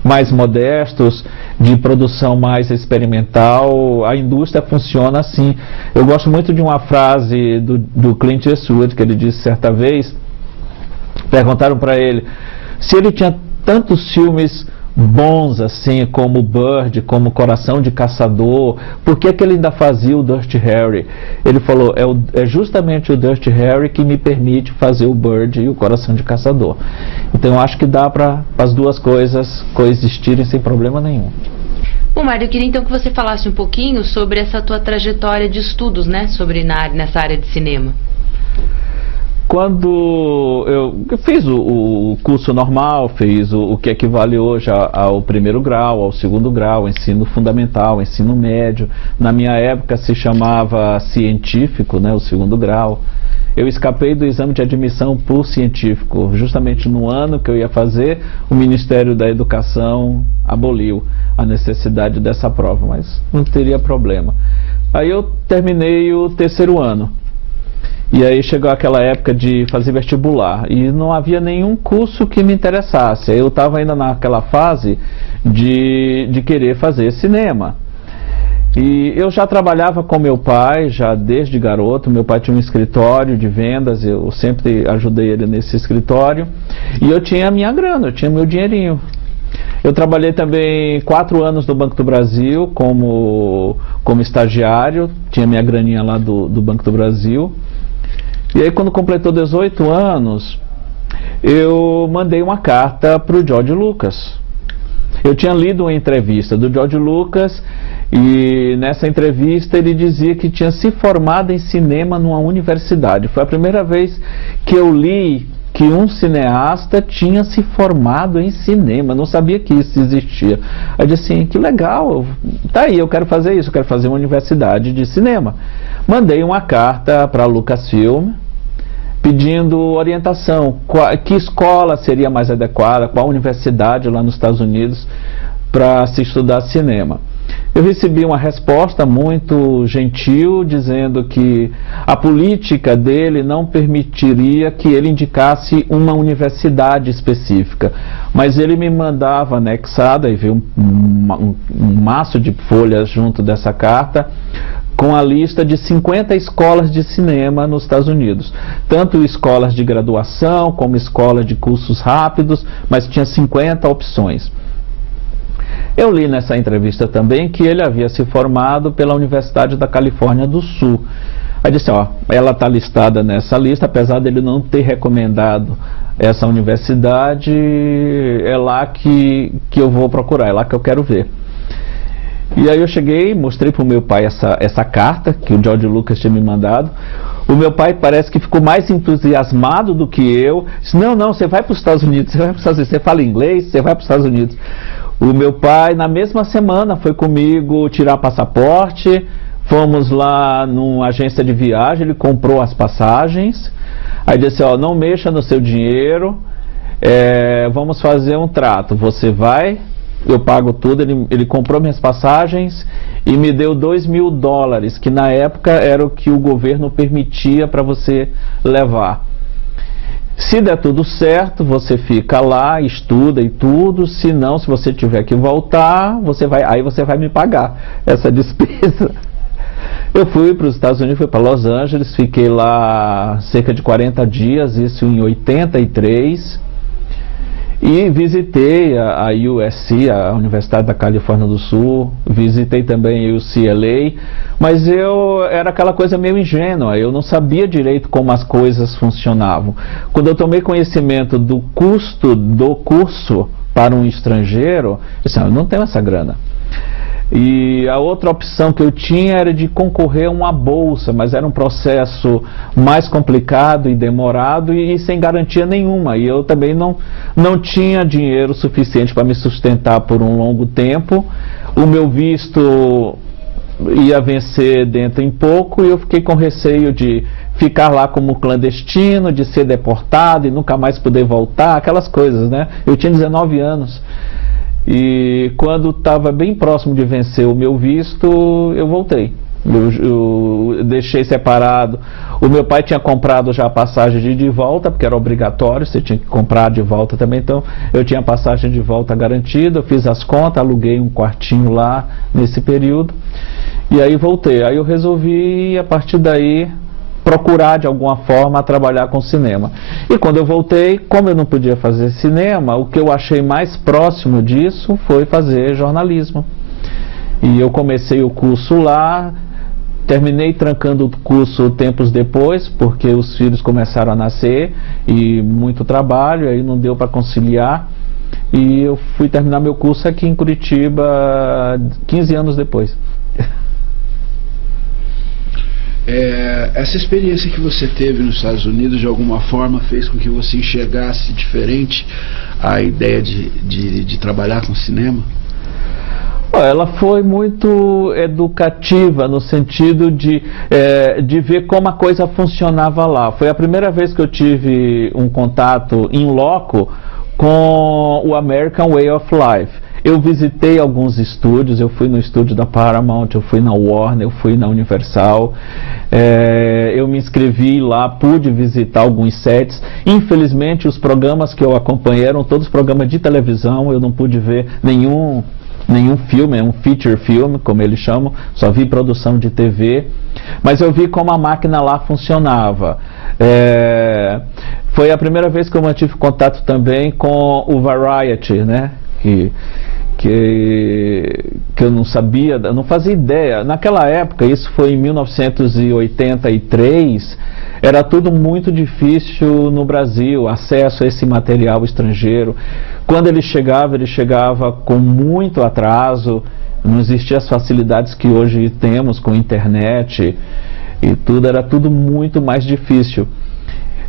mais modestos, de produção mais experimental. A indústria funciona assim. Eu gosto muito de uma frase do Clint Eastwood, que ele disse certa vez. Perguntaram para ele se ele tinha tantos filmes bons assim, como Bird, como Coração de Caçador, por que ele ainda fazia o Dirty Harry? Ele falou: é justamente o Dirty Harry que me permite fazer o Bird e o Coração de Caçador. Então eu acho que dá para as duas coisas coexistirem sem problema nenhum. Bom, Mário, eu queria então que você falasse um pouquinho sobre essa tua trajetória de estudos, né, nessa área de cinema. Quando eu fiz o curso normal, fiz o que equivale hoje ao primeiro grau, ao segundo grau, ensino fundamental, ensino médio. Na minha época se chamava científico, né, o segundo grau. Eu escapei do exame de admissão por científico. Justamente no ano que eu ia fazer, o Ministério da Educação aboliu a necessidade dessa prova, mas não teria problema. Aí eu terminei o terceiro ano. E aí chegou aquela época de fazer vestibular e não havia nenhum curso que me interessasse. Eu estava ainda naquela fase de querer fazer cinema. E eu já trabalhava com meu pai, já desde garoto. Meu pai tinha um escritório de vendas, eu sempre ajudei ele nesse escritório. E eu tinha a minha grana, eu tinha meu dinheirinho. Eu trabalhei também 4 anos no Banco do Brasil como estagiário, tinha minha graninha lá do Banco do Brasil. E aí quando completou 18 anos, eu mandei uma carta para o George Lucas. Eu tinha lido uma entrevista do George Lucas e nessa entrevista ele dizia que tinha se formado em cinema numa universidade. Foi a primeira vez que eu li que um cineasta tinha se formado em cinema, não sabia que isso existia. Aí eu disse assim, que legal, tá aí, eu quero fazer isso, eu quero fazer uma universidade de cinema. Mandei uma carta para a Lucasfilm, pedindo orientação, que escola seria mais adequada, qual universidade lá nos Estados Unidos para se estudar cinema. Eu recebi uma resposta muito gentil, dizendo que a política dele não permitiria que ele indicasse uma universidade específica, mas ele me mandava anexada, e veio um maço de folhas junto dessa carta, com a lista de 50 escolas de cinema nos Estados Unidos, tanto escolas de graduação como escolas de cursos rápidos, mas tinha 50 opções. Eu li nessa entrevista também que ele havia se formado pela Universidade da Califórnia do Sul. Aí disse, ó, ela está listada nessa lista, apesar dele não ter recomendado essa universidade, é lá que eu vou procurar, é lá que eu quero ver. E aí eu cheguei, mostrei para o meu pai essa carta que o George Lucas tinha me mandado. O meu pai parece que ficou mais entusiasmado do que eu. Disse, não, você vai para os Estados Unidos, você fala inglês, você vai para os Estados Unidos. O meu pai, na mesma semana, foi comigo tirar passaporte, fomos lá numa agência de viagem, ele comprou as passagens, aí disse, ó, não mexa no seu dinheiro, vamos fazer um trato, você vai, eu pago tudo, ele comprou minhas passagens e me deu $2.000, que na época era o que o governo permitia para você levar. Se der tudo certo, você fica lá, estuda e tudo. Se não, se você tiver que voltar, aí você vai me pagar essa despesa. Eu fui para os Estados Unidos, fui para Los Angeles, fiquei lá cerca de 40 dias, isso em 83. E visitei a USC, a Universidade da Califórnia do Sul, visitei também o CLA, mas eu era aquela coisa meio ingênua, eu não sabia direito como as coisas funcionavam. Quando eu tomei conhecimento do custo do curso para um estrangeiro, eu disse, eu não tenho essa grana. E a outra opção que eu tinha era de concorrer a uma bolsa, mas era um processo mais complicado e demorado e sem garantia nenhuma. E eu também não tinha dinheiro suficiente para me sustentar por um longo tempo. O meu visto ia vencer dentro em pouco e eu fiquei com receio de ficar lá como clandestino, de ser deportado e nunca mais poder voltar, aquelas coisas, né? Eu tinha 19 anos. E quando estava bem próximo de vencer o meu visto, eu voltei. Eu deixei separado. O meu pai tinha comprado já a passagem de volta, porque era obrigatório, você tinha que comprar de volta também. Então eu tinha a passagem de volta garantida, eu fiz as contas, aluguei um quartinho lá nesse período. E aí voltei. Aí eu resolvi, a partir daí, procurar de alguma forma trabalhar com cinema. E quando eu voltei, como eu não podia fazer cinema, o que eu achei mais próximo disso foi fazer jornalismo. E eu comecei o curso lá, terminei trancando o curso tempos depois, porque os filhos começaram a nascer e muito trabalho, aí não deu para conciliar. E eu fui terminar meu curso aqui em Curitiba 15 anos depois. Essa experiência que você teve nos Estados Unidos de alguma forma fez com que você enxergasse diferente a ideia de trabalhar com cinema? Ela foi muito educativa no sentido de ver como a coisa funcionava lá. Foi a primeira vez que eu tive um contato in loco com o American Way of Life. Eu visitei alguns estúdios, eu fui no estúdio da Paramount, eu fui na Warner, eu fui na Universal. Eu me inscrevi lá, pude visitar alguns sets. Infelizmente, os programas que eu acompanhei eram todos programas de televisão, eu não pude ver nenhum filme, um feature film, como eles chamam, só vi produção de TV, mas eu vi como a máquina lá funcionava. Foi a primeira vez que eu mantive contato também com o Variety, né? Que eu não sabia, eu não fazia ideia. Naquela época, isso foi em 1983, era tudo muito difícil no Brasil, acesso a esse material estrangeiro. Quando ele chegava com muito atraso, não existiam as facilidades que hoje temos com internet e tudo, era tudo muito mais difícil.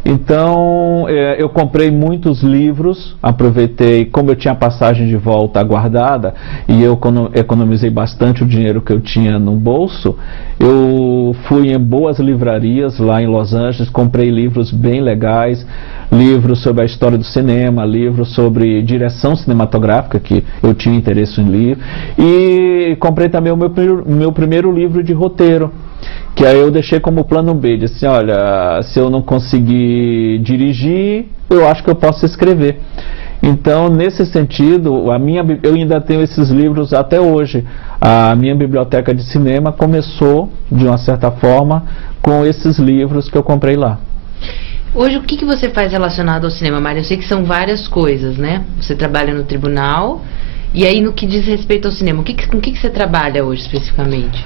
Então, eu comprei muitos livros, aproveitei, como eu tinha passagem de volta guardada, e eu economizei bastante o dinheiro que eu tinha no bolso, eu fui em boas livrarias lá em Los Angeles, comprei livros bem legais, livros sobre a história do cinema, livros sobre direção cinematográfica, que eu tinha interesse em ler, e comprei também o meu primeiro livro de roteiro, que aí eu deixei como plano B, disse, olha, se eu não conseguir dirigir, eu acho que eu posso escrever. Então, nesse sentido, eu ainda tenho esses livros até hoje. A minha biblioteca de cinema começou, de uma certa forma, com esses livros que eu comprei lá. Hoje, o que você faz relacionado ao cinema, Mário? Eu sei que são várias coisas, né? Você trabalha no tribunal, e aí no que diz respeito ao cinema, com o que você trabalha hoje, especificamente?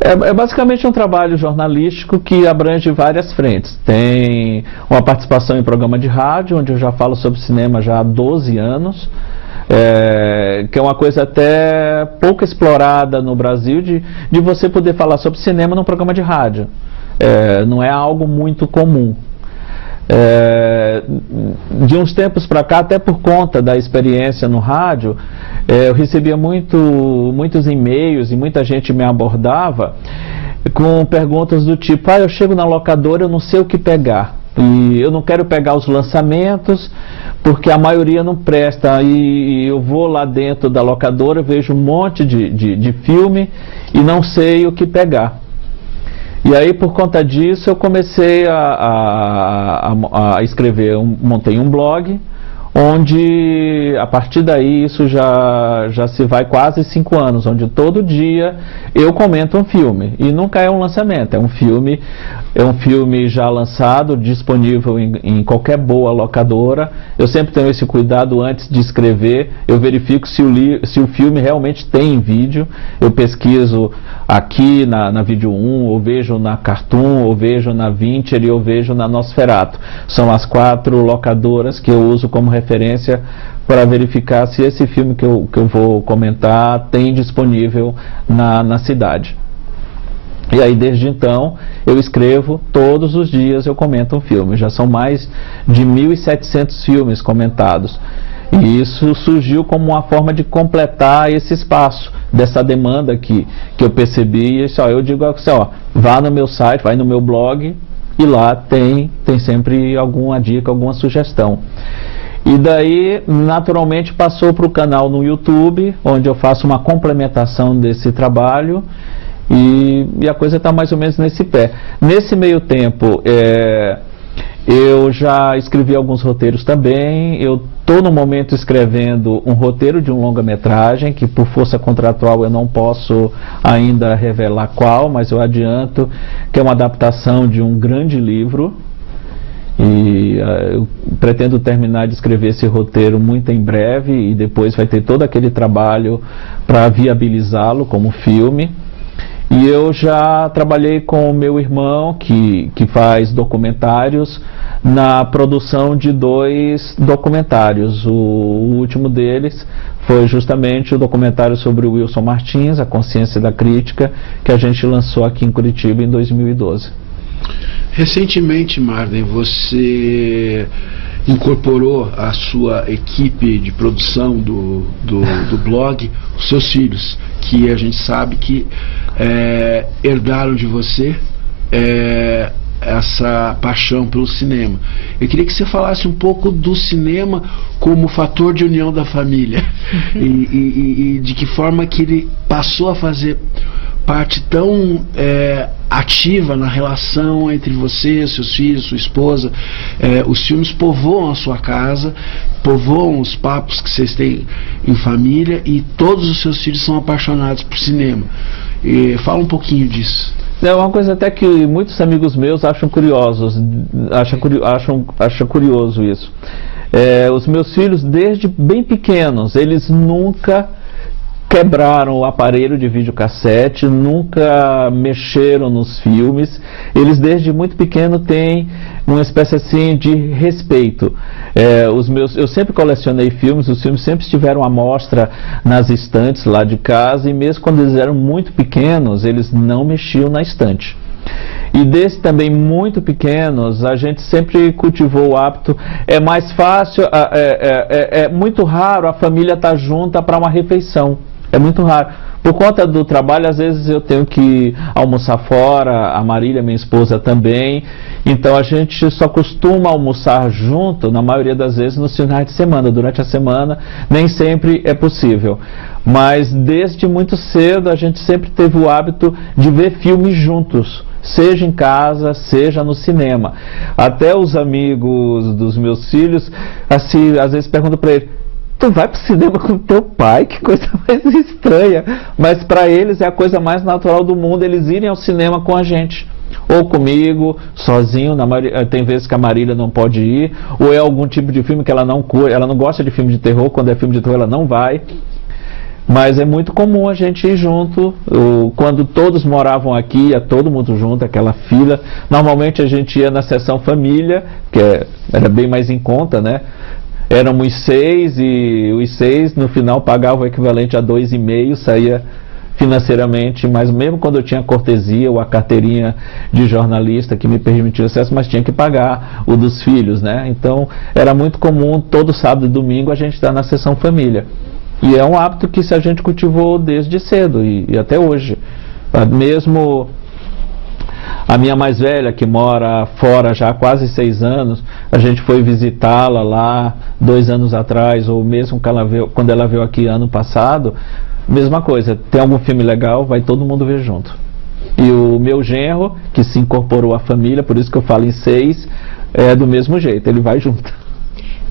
É basicamente um trabalho jornalístico que abrange várias frentes. Tem uma participação em programa de rádio, onde eu já falo sobre cinema já há 12 anos, que é uma coisa até pouco explorada no Brasil, de você poder falar sobre cinema num programa de rádio. Não é algo muito comum. De uns tempos para cá, até por conta da experiência no rádio, eu recebia muitos e-mails e muita gente me abordava com perguntas do tipo, eu chego na locadora, eu não sei o que pegar, e eu não quero pegar os lançamentos porque a maioria não presta, e eu vou lá dentro da locadora, vejo um monte de filme e não sei o que pegar. E aí, por conta disso, eu comecei a escrever, montei um blog, onde, a partir daí, isso já se vai quase 5 anos, onde todo dia eu comento um filme, e nunca é um lançamento, é um filme já lançado, disponível em qualquer boa locadora. Eu sempre tenho esse cuidado antes de escrever, eu verifico se o filme realmente tem vídeo, eu pesquiso aqui na Vídeo 1, ou vejo na Cartoon, ou vejo na Vincher, ou vejo na Nosferatu. São as 4 locadoras que eu uso como referência para verificar se esse filme que eu vou comentar tem disponível na cidade. E aí, desde então, eu escrevo, todos os dias eu comento um filme. Já são mais de 1.700 filmes comentados. E isso surgiu como uma forma de completar esse espaço, dessa demanda que eu percebi. E eu digo a você, vá no meu site, vai no meu blog, e lá tem sempre alguma dica, alguma sugestão. E daí, naturalmente, passou para o canal no YouTube, onde eu faço uma complementação desse trabalho. E a coisa está mais ou menos nesse pé. Nesse meio tempo, eu já escrevi alguns roteiros também. Eu estou no momento escrevendo um roteiro de um longa-metragem, que por força contratual eu não posso ainda revelar qual, mas eu adianto que é uma adaptação de um grande livro. E eu pretendo terminar de escrever esse roteiro muito em breve, e depois vai ter todo aquele trabalho para viabilizá-lo como filme. E eu já trabalhei com o meu irmão, que faz documentários, na produção de 2 documentários. O último deles foi justamente o documentário sobre o Wilson Martins, A Consciência da Crítica, que a gente lançou aqui em Curitiba em 2012. Recentemente, Marden, você incorporou à sua equipe de produção do blog os seus filhos, que a gente sabe que herdaram de você essa paixão pelo cinema. Eu queria que você falasse um pouco do cinema como fator de união da família e de que forma que ele passou a fazer parte tão ativa na relação entre você, seus filhos, sua esposa. Os filmes povoam a sua casa, povoam os papos que vocês têm em família, e todos os seus filhos são apaixonados por cinema. Fala um pouquinho disso. É uma coisa até que muitos amigos meus acham curioso isso. Os meus filhos, desde bem pequenos, eles nunca quebraram o aparelho de videocassete, nunca mexeram nos filmes. Eles desde muito pequeno têm uma espécie assim de respeito. Eu sempre colecionei filmes, os filmes sempre estiveram à mostra nas estantes lá de casa, e mesmo quando eles eram muito pequenos, eles não mexiam na estante. E desde também muito pequenos, a gente sempre cultivou o hábito. É mais fácil, é muito raro a família estar junta para uma refeição. É muito raro. Por conta do trabalho, às vezes eu tenho que almoçar fora, a Marília, minha esposa, também. Então a gente só costuma almoçar junto, na maioria das vezes, nos finais de semana. Durante a semana, nem sempre é possível. Mas desde muito cedo, a gente sempre teve o hábito de ver filmes juntos, seja em casa, seja no cinema. Até os amigos dos meus filhos, assim, às vezes perguntam para ele: tu vai pro cinema com teu pai? Que coisa mais estranha. Mas para eles é a coisa mais natural do mundo, eles irem ao cinema com a gente. Ou comigo, sozinho. Tem vezes que a Marília não pode ir. Ou é algum tipo de filme que ela não curte. Ela não gosta de filme de terror. Quando é filme de terror ela não vai. Mas é muito comum a gente ir junto. Quando todos moravam aqui, ia todo mundo junto, aquela fila. Normalmente a gente ia na sessão família, que era bem mais em conta, né? Éramos 6, e os 6 no final pagavam o equivalente a 2,5, saía financeiramente, mas mesmo quando eu tinha cortesia ou a carteirinha de jornalista que me permitia acesso, mas tinha que pagar o dos filhos, né? Então era muito comum todo sábado e domingo a gente estar na sessão família. E é um hábito que a gente cultivou desde cedo e até hoje. Mesmo a minha mais velha, que mora fora já há quase 6 anos, a gente foi visitá-la lá 2 anos atrás, ou mesmo quando ela veio aqui ano passado, mesma coisa, tem algum filme legal, vai todo mundo ver junto. E o meu genro, que se incorporou à família, por isso que eu falo em 6, é do mesmo jeito, ele vai junto.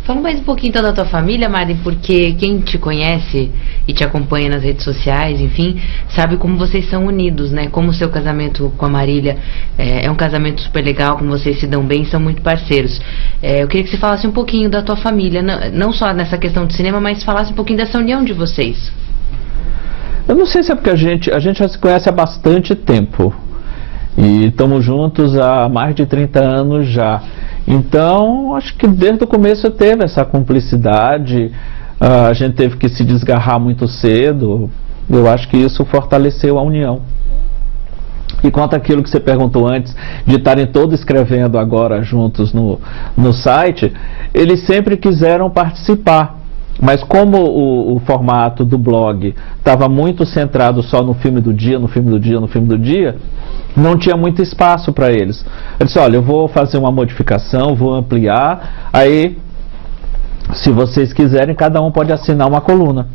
Fala mais um pouquinho então da tua família, Mari, porque quem te conhece e te acompanha nas redes sociais, enfim, sabe como vocês são unidos, né? Como o seu casamento com a Marília é um casamento super legal, como vocês se dão bem, são muito parceiros. Eu queria que você falasse um pouquinho da tua família, não só nessa questão de cinema, mas falasse um pouquinho dessa união de vocês. Eu não sei se é porque a gente já se conhece há bastante tempo. E estamos juntos há mais de 30 anos já. Então, acho que desde o começo teve essa cumplicidade, a gente teve que se desgarrar muito cedo. Eu acho que isso fortaleceu a união. E quanto àquilo que você perguntou antes, de estarem todos escrevendo agora juntos no site, eles sempre quiseram participar. Mas como o formato do blog estava muito centrado só no filme do dia, não tinha muito espaço para eles. Eu disse: olha, eu vou fazer uma modificação, vou ampliar, aí se vocês quiserem, cada um pode assinar uma coluna.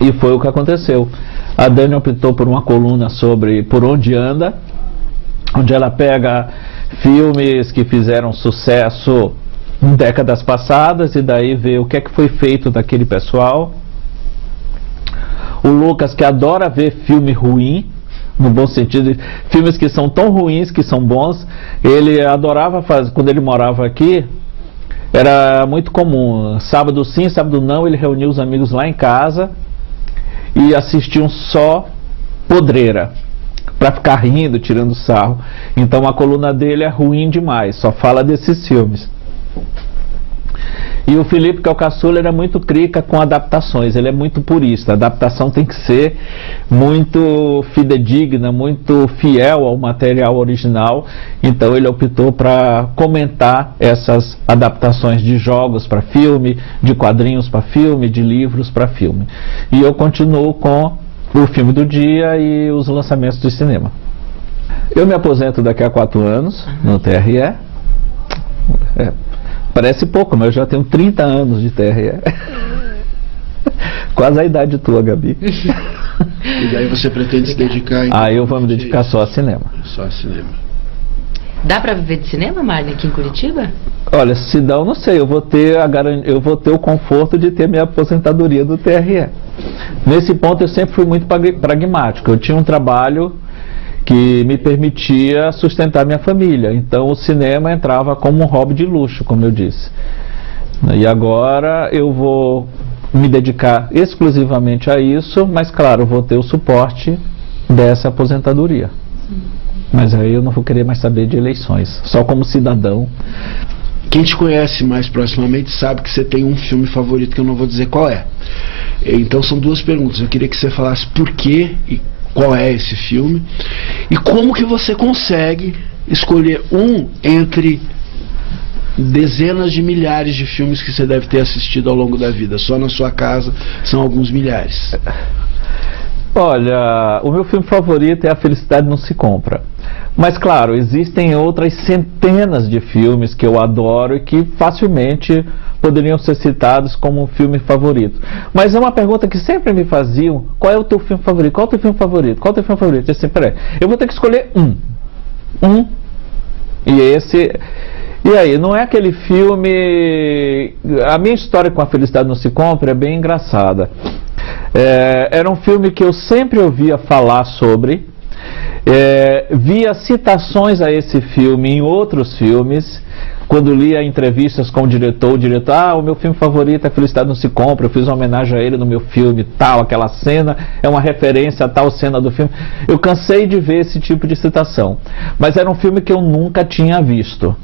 E foi o que aconteceu. A Dani optou por uma coluna sobre Por Onde Anda, onde ela pega filmes que fizeram sucesso em décadas passadas e daí vê o que é que foi feito daquele pessoal. O Lucas, que adora ver filme ruim, no bom sentido, filmes que são tão ruins que são bons, ele adorava fazer. Quando ele morava aqui, era muito comum, sábado sim, sábado não, ele reunia os amigos lá em casa e assistiam só podreira, para ficar rindo, tirando sarro. Então a coluna dele é ruim demais, só fala desses filmes. E o Felipe, que é o caçula, ele é muito crica com adaptações, ele é muito purista. A adaptação tem que ser muito fidedigna, muito fiel ao material original. Então ele optou para comentar essas adaptações de jogos para filme, de quadrinhos para filme, de livros para filme. E eu continuo com o filme do dia e os lançamentos do cinema. Eu me aposento daqui a 4 anos no TRE. Parece pouco, mas eu já tenho 30 anos de TRE. quase a idade tua, Gabi. E daí você pretende se dedicar... Então, eu vou me dedicar só a cinema. Só a cinema. Dá pra viver de cinema, Marley, aqui em Curitiba? Olha, se dá, eu não sei. Eu vou ter o conforto de ter minha aposentadoria do TRE. Nesse ponto eu sempre fui muito pragmático. Eu tinha um trabalho que me permitia sustentar minha família. Então o cinema entrava como um hobby de luxo, como eu disse. E agora eu vou me dedicar exclusivamente a isso, mas claro, vou ter o suporte dessa aposentadoria. Mas aí eu não vou querer mais saber de eleições, só como cidadão. Quem te conhece mais proximamente sabe que você tem um filme favorito que eu não vou dizer qual é. Então são duas perguntas. Eu queria que você falasse por quê e qual é esse filme. E como que você consegue escolher um entre dezenas de milhares de filmes que você deve ter assistido ao longo da vida. Só na sua casa são alguns milhares. Olha, o meu filme favorito é A Felicidade Não Se Compra. Mas claro, existem outras centenas de filmes que eu adoro e que facilmente poderiam ser citados como um filme favorito. Mas é uma pergunta que sempre me faziam: qual é o teu filme favorito? Qual é o teu filme favorito? Qual é o teu filme favorito? Eu sempre, peraí, eu vou ter que escolher um. E esse... E aí, não é aquele filme... A minha história com A Felicidade Não Se Compra é bem engraçada. Era um filme que eu sempre ouvia falar sobre, via citações a esse filme em outros filmes. Quando lia entrevistas com o diretor, o meu filme favorito é A Felicidade Não Se Compra, eu fiz uma homenagem a ele no meu filme, tal, aquela cena é uma referência a tal cena do filme. Eu cansei de ver esse tipo de citação, mas era um filme que eu nunca tinha visto.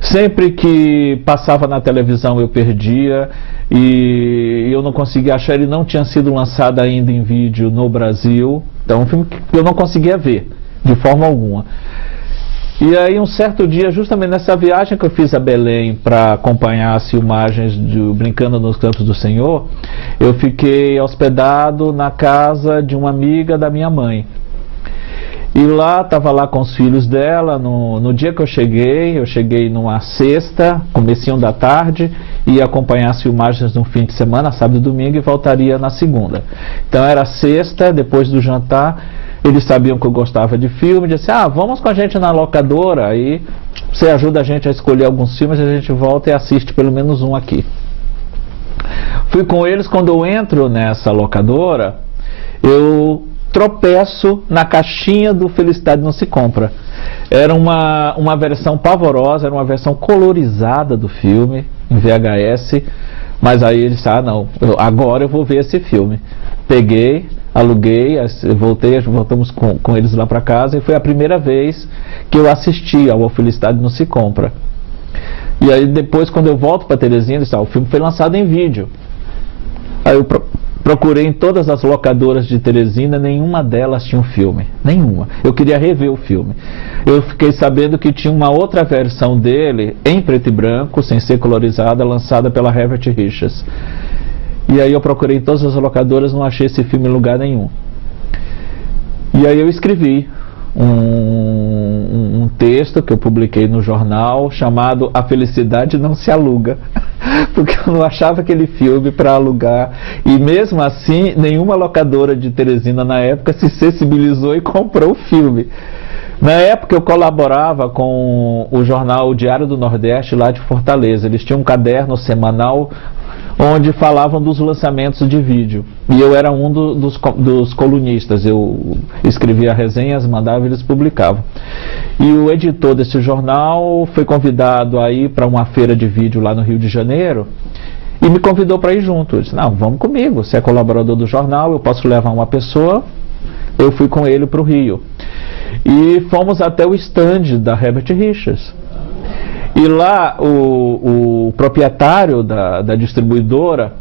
Sempre que passava na televisão eu perdia e eu não conseguia achar. Ele não tinha sido lançado ainda em vídeo no Brasil, então é um filme que eu não conseguia ver de forma alguma. E aí um certo dia, justamente nessa viagem que eu fiz a Belém para acompanhar as filmagens de Brincando nos Campos do Senhor, eu fiquei hospedado na casa de uma amiga da minha mãe. E lá, estava lá com os filhos dela. No dia que eu cheguei numa sexta, comecinho da tarde, ia acompanhar as filmagens no fim de semana, sábado e domingo, e voltaria na segunda. Então era sexta, depois do jantar, eles sabiam que eu gostava de filme, disseram: vamos com a gente na locadora, aí você ajuda a gente a escolher alguns filmes, a gente volta e assiste pelo menos um aqui. Fui com eles. Quando eu entro nessa locadora, eu tropeço na caixinha do Felicidade Não Se Compra. Era uma versão pavorosa, era uma versão colorizada do filme, em VHS, mas aí eles disseram: agora eu vou ver esse filme. Peguei, aluguei, voltamos com eles lá para casa, e foi a primeira vez que eu assisti ao A Felicidade Não Se Compra. E aí depois, quando eu volto para Teresina, o filme foi lançado em vídeo. Aí eu procurei em todas as locadoras de Teresina, nenhuma delas tinha um filme, nenhuma. Eu queria rever o filme. Eu fiquei sabendo que tinha uma outra versão dele, em preto e branco, sem ser colorizada, lançada pela Herbert Richards. E aí eu procurei em todas as locadoras, não achei esse filme em lugar nenhum. E aí eu escrevi um texto que eu publiquei no jornal, chamado A Felicidade Não Se Aluga, porque eu não achava aquele filme para alugar, e mesmo assim nenhuma locadora de Teresina na época se sensibilizou e comprou o filme. Na época eu colaborava com o jornal Diário do Nordeste, lá de Fortaleza. Eles tinham um caderno semanal onde falavam dos lançamentos de vídeo, e eu era um dos colunistas. Eu escrevia resenhas, mandava e eles publicavam. E o editor desse jornal foi convidado a ir para uma feira de vídeo lá no Rio de Janeiro e me convidou para ir junto. Eu disse: não, vamos comigo, você é colaborador do jornal, eu posso levar uma pessoa. Eu fui com ele para o Rio e fomos até o stand da Herbert Richards. E lá o proprietário da distribuidora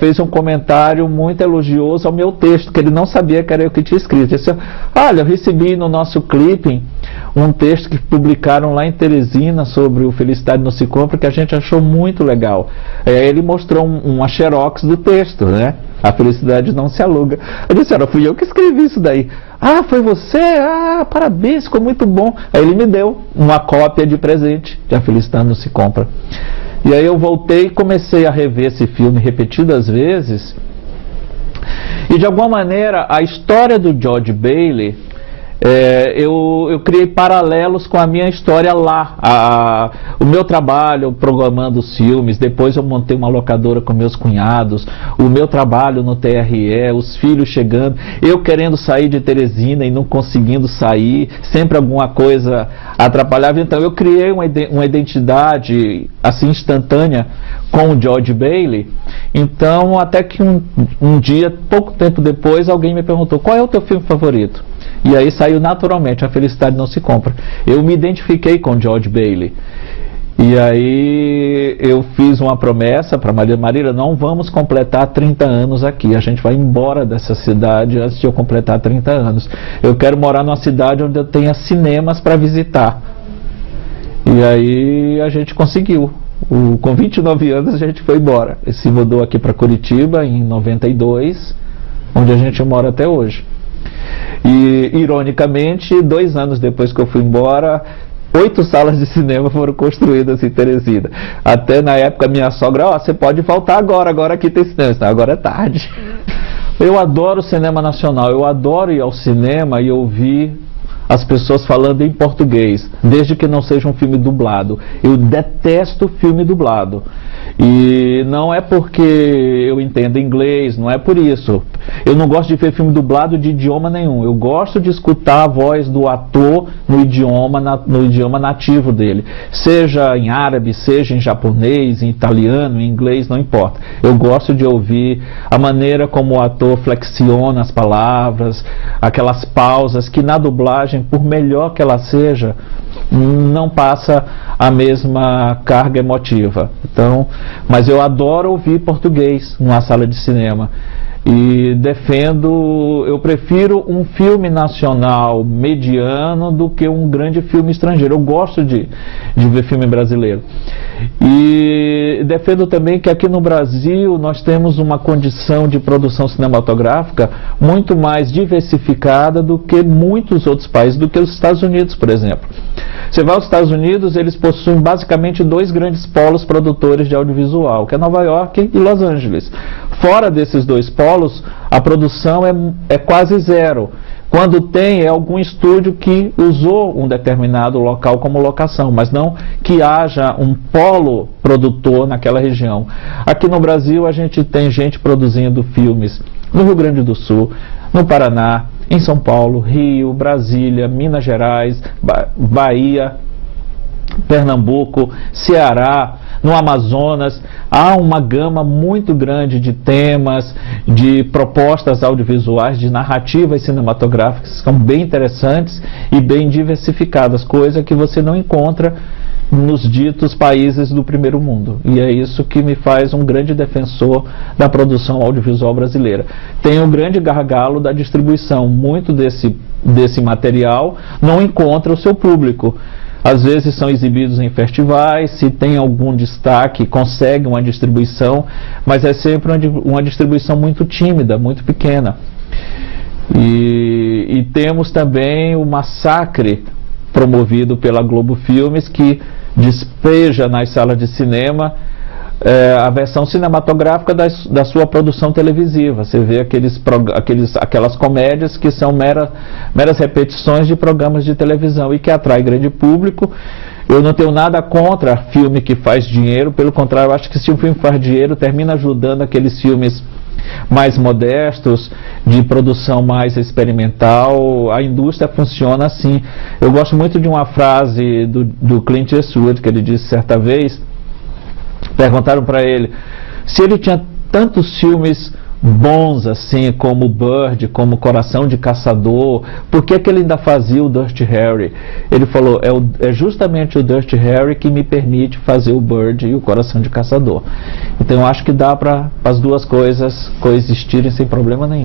fez um comentário muito elogioso ao meu texto, que ele não sabia que era eu que tinha escrito. Ele disse: olha, eu recebi no nosso clipping um texto que publicaram lá em Teresina sobre o Felicidade Não Se Compra, que a gente achou muito legal. Ele mostrou uma xerox do texto, né? A Felicidade Não Se Aluga. Eu disse: olha, fui eu que escrevi isso daí. Ah, foi você? Ah, parabéns, ficou muito bom. Aí ele me deu uma cópia de presente de A Felicidade Não Se Compra. E aí eu voltei e comecei a rever esse filme repetidas vezes. E de alguma maneira a história do George Bailey, eu criei paralelos com a minha história lá. O meu trabalho programando os filmes, depois eu montei uma locadora com meus cunhados, o meu trabalho no TRE, os filhos chegando, eu querendo sair de Teresina e não conseguindo sair, sempre alguma coisa atrapalhava. Então eu criei uma identidade assim instantânea com o George Bailey. Então até que um dia, pouco tempo depois, alguém me perguntou: qual é o teu filme favorito? E aí saiu naturalmente A Felicidade Não Se Compra. Eu me identifiquei com George Bailey. E aí eu fiz uma promessa para Marília: não vamos completar 30 anos aqui, a gente vai embora dessa cidade antes de eu completar 30 anos. Eu quero morar numa cidade onde eu tenha cinemas para visitar. E aí a gente conseguiu. Com 29 anos a gente foi embora. E se mudou aqui para Curitiba em 92, onde a gente mora até hoje. E, ironicamente, 2 anos depois que eu fui embora, 8 salas de cinema foram construídas em Teresina. Até na época minha sogra: você pode voltar agora aqui tem cinema. Não, agora é tarde. Eu adoro o cinema nacional, eu adoro ir ao cinema e ouvir as pessoas falando em português, desde que não seja um filme dublado. Eu detesto filme dublado. E não é porque eu entendo inglês, não é por isso. Eu não gosto de ver filme dublado de idioma nenhum. Eu gosto de escutar a voz do ator no idioma nativo dele. Seja em árabe, seja em japonês, em italiano, em inglês, não importa. Eu gosto de ouvir a maneira como o ator flexiona as palavras, aquelas pausas que na dublagem, por melhor que ela seja, não passa a mesma carga emotiva. Então, mas eu adoro ouvir português numa sala de cinema. E eu prefiro um filme nacional mediano do que um grande filme estrangeiro. Eu gosto de ver filme brasileiro. E defendo também que aqui no Brasil nós temos uma condição de produção cinematográfica muito mais diversificada do que muitos outros países, do que os Estados Unidos, por exemplo. Você vai aos Estados Unidos, eles possuem basicamente 2 grandes polos produtores de audiovisual, que é Nova York e Los Angeles. Fora desses 2 polos, a produção é quase zero. Quando tem, é algum estúdio que usou um determinado local como locação, mas não que haja um polo produtor naquela região. Aqui no Brasil, a gente tem gente produzindo filmes no Rio Grande do Sul, no Paraná, em São Paulo, Rio, Brasília, Minas Gerais, Bahia, Pernambuco, Ceará, no Amazonas. Há uma gama muito grande de temas, de propostas audiovisuais, de narrativas cinematográficas que são bem interessantes e bem diversificadas, coisa que você não encontra nos ditos países do primeiro mundo. E é isso que me faz um grande defensor da produção audiovisual brasileira. Tem um grande gargalo da distribuição. Muito desse material não encontra o seu público. Às vezes são exibidos em festivais, se tem algum destaque, consegue uma distribuição, mas é sempre uma distribuição muito tímida, muito pequena. E temos também o Massacre, promovido pela Globo Filmes, que despeja nas salas de cinema a versão cinematográfica da sua produção televisiva. Você vê aquelas comédias que são meras repetições de programas de televisão e que atrai grande público. Eu não tenho nada contra filme que faz dinheiro, pelo contrário, eu acho que se um filme faz dinheiro, termina ajudando aqueles filmes mais modestos, de produção mais experimental. A indústria funciona assim. Eu gosto muito de uma frase do Clint Eastwood, que ele disse certa vez. Perguntaram para ele se ele tinha tantos filmes bons assim, como Bird, como Coração de Caçador, por que ele ainda fazia o Dirty Harry? Ele falou: é justamente o Dirty Harry que me permite fazer o Bird e o Coração de Caçador. Então eu acho que dá para as duas coisas coexistirem sem problema nenhum.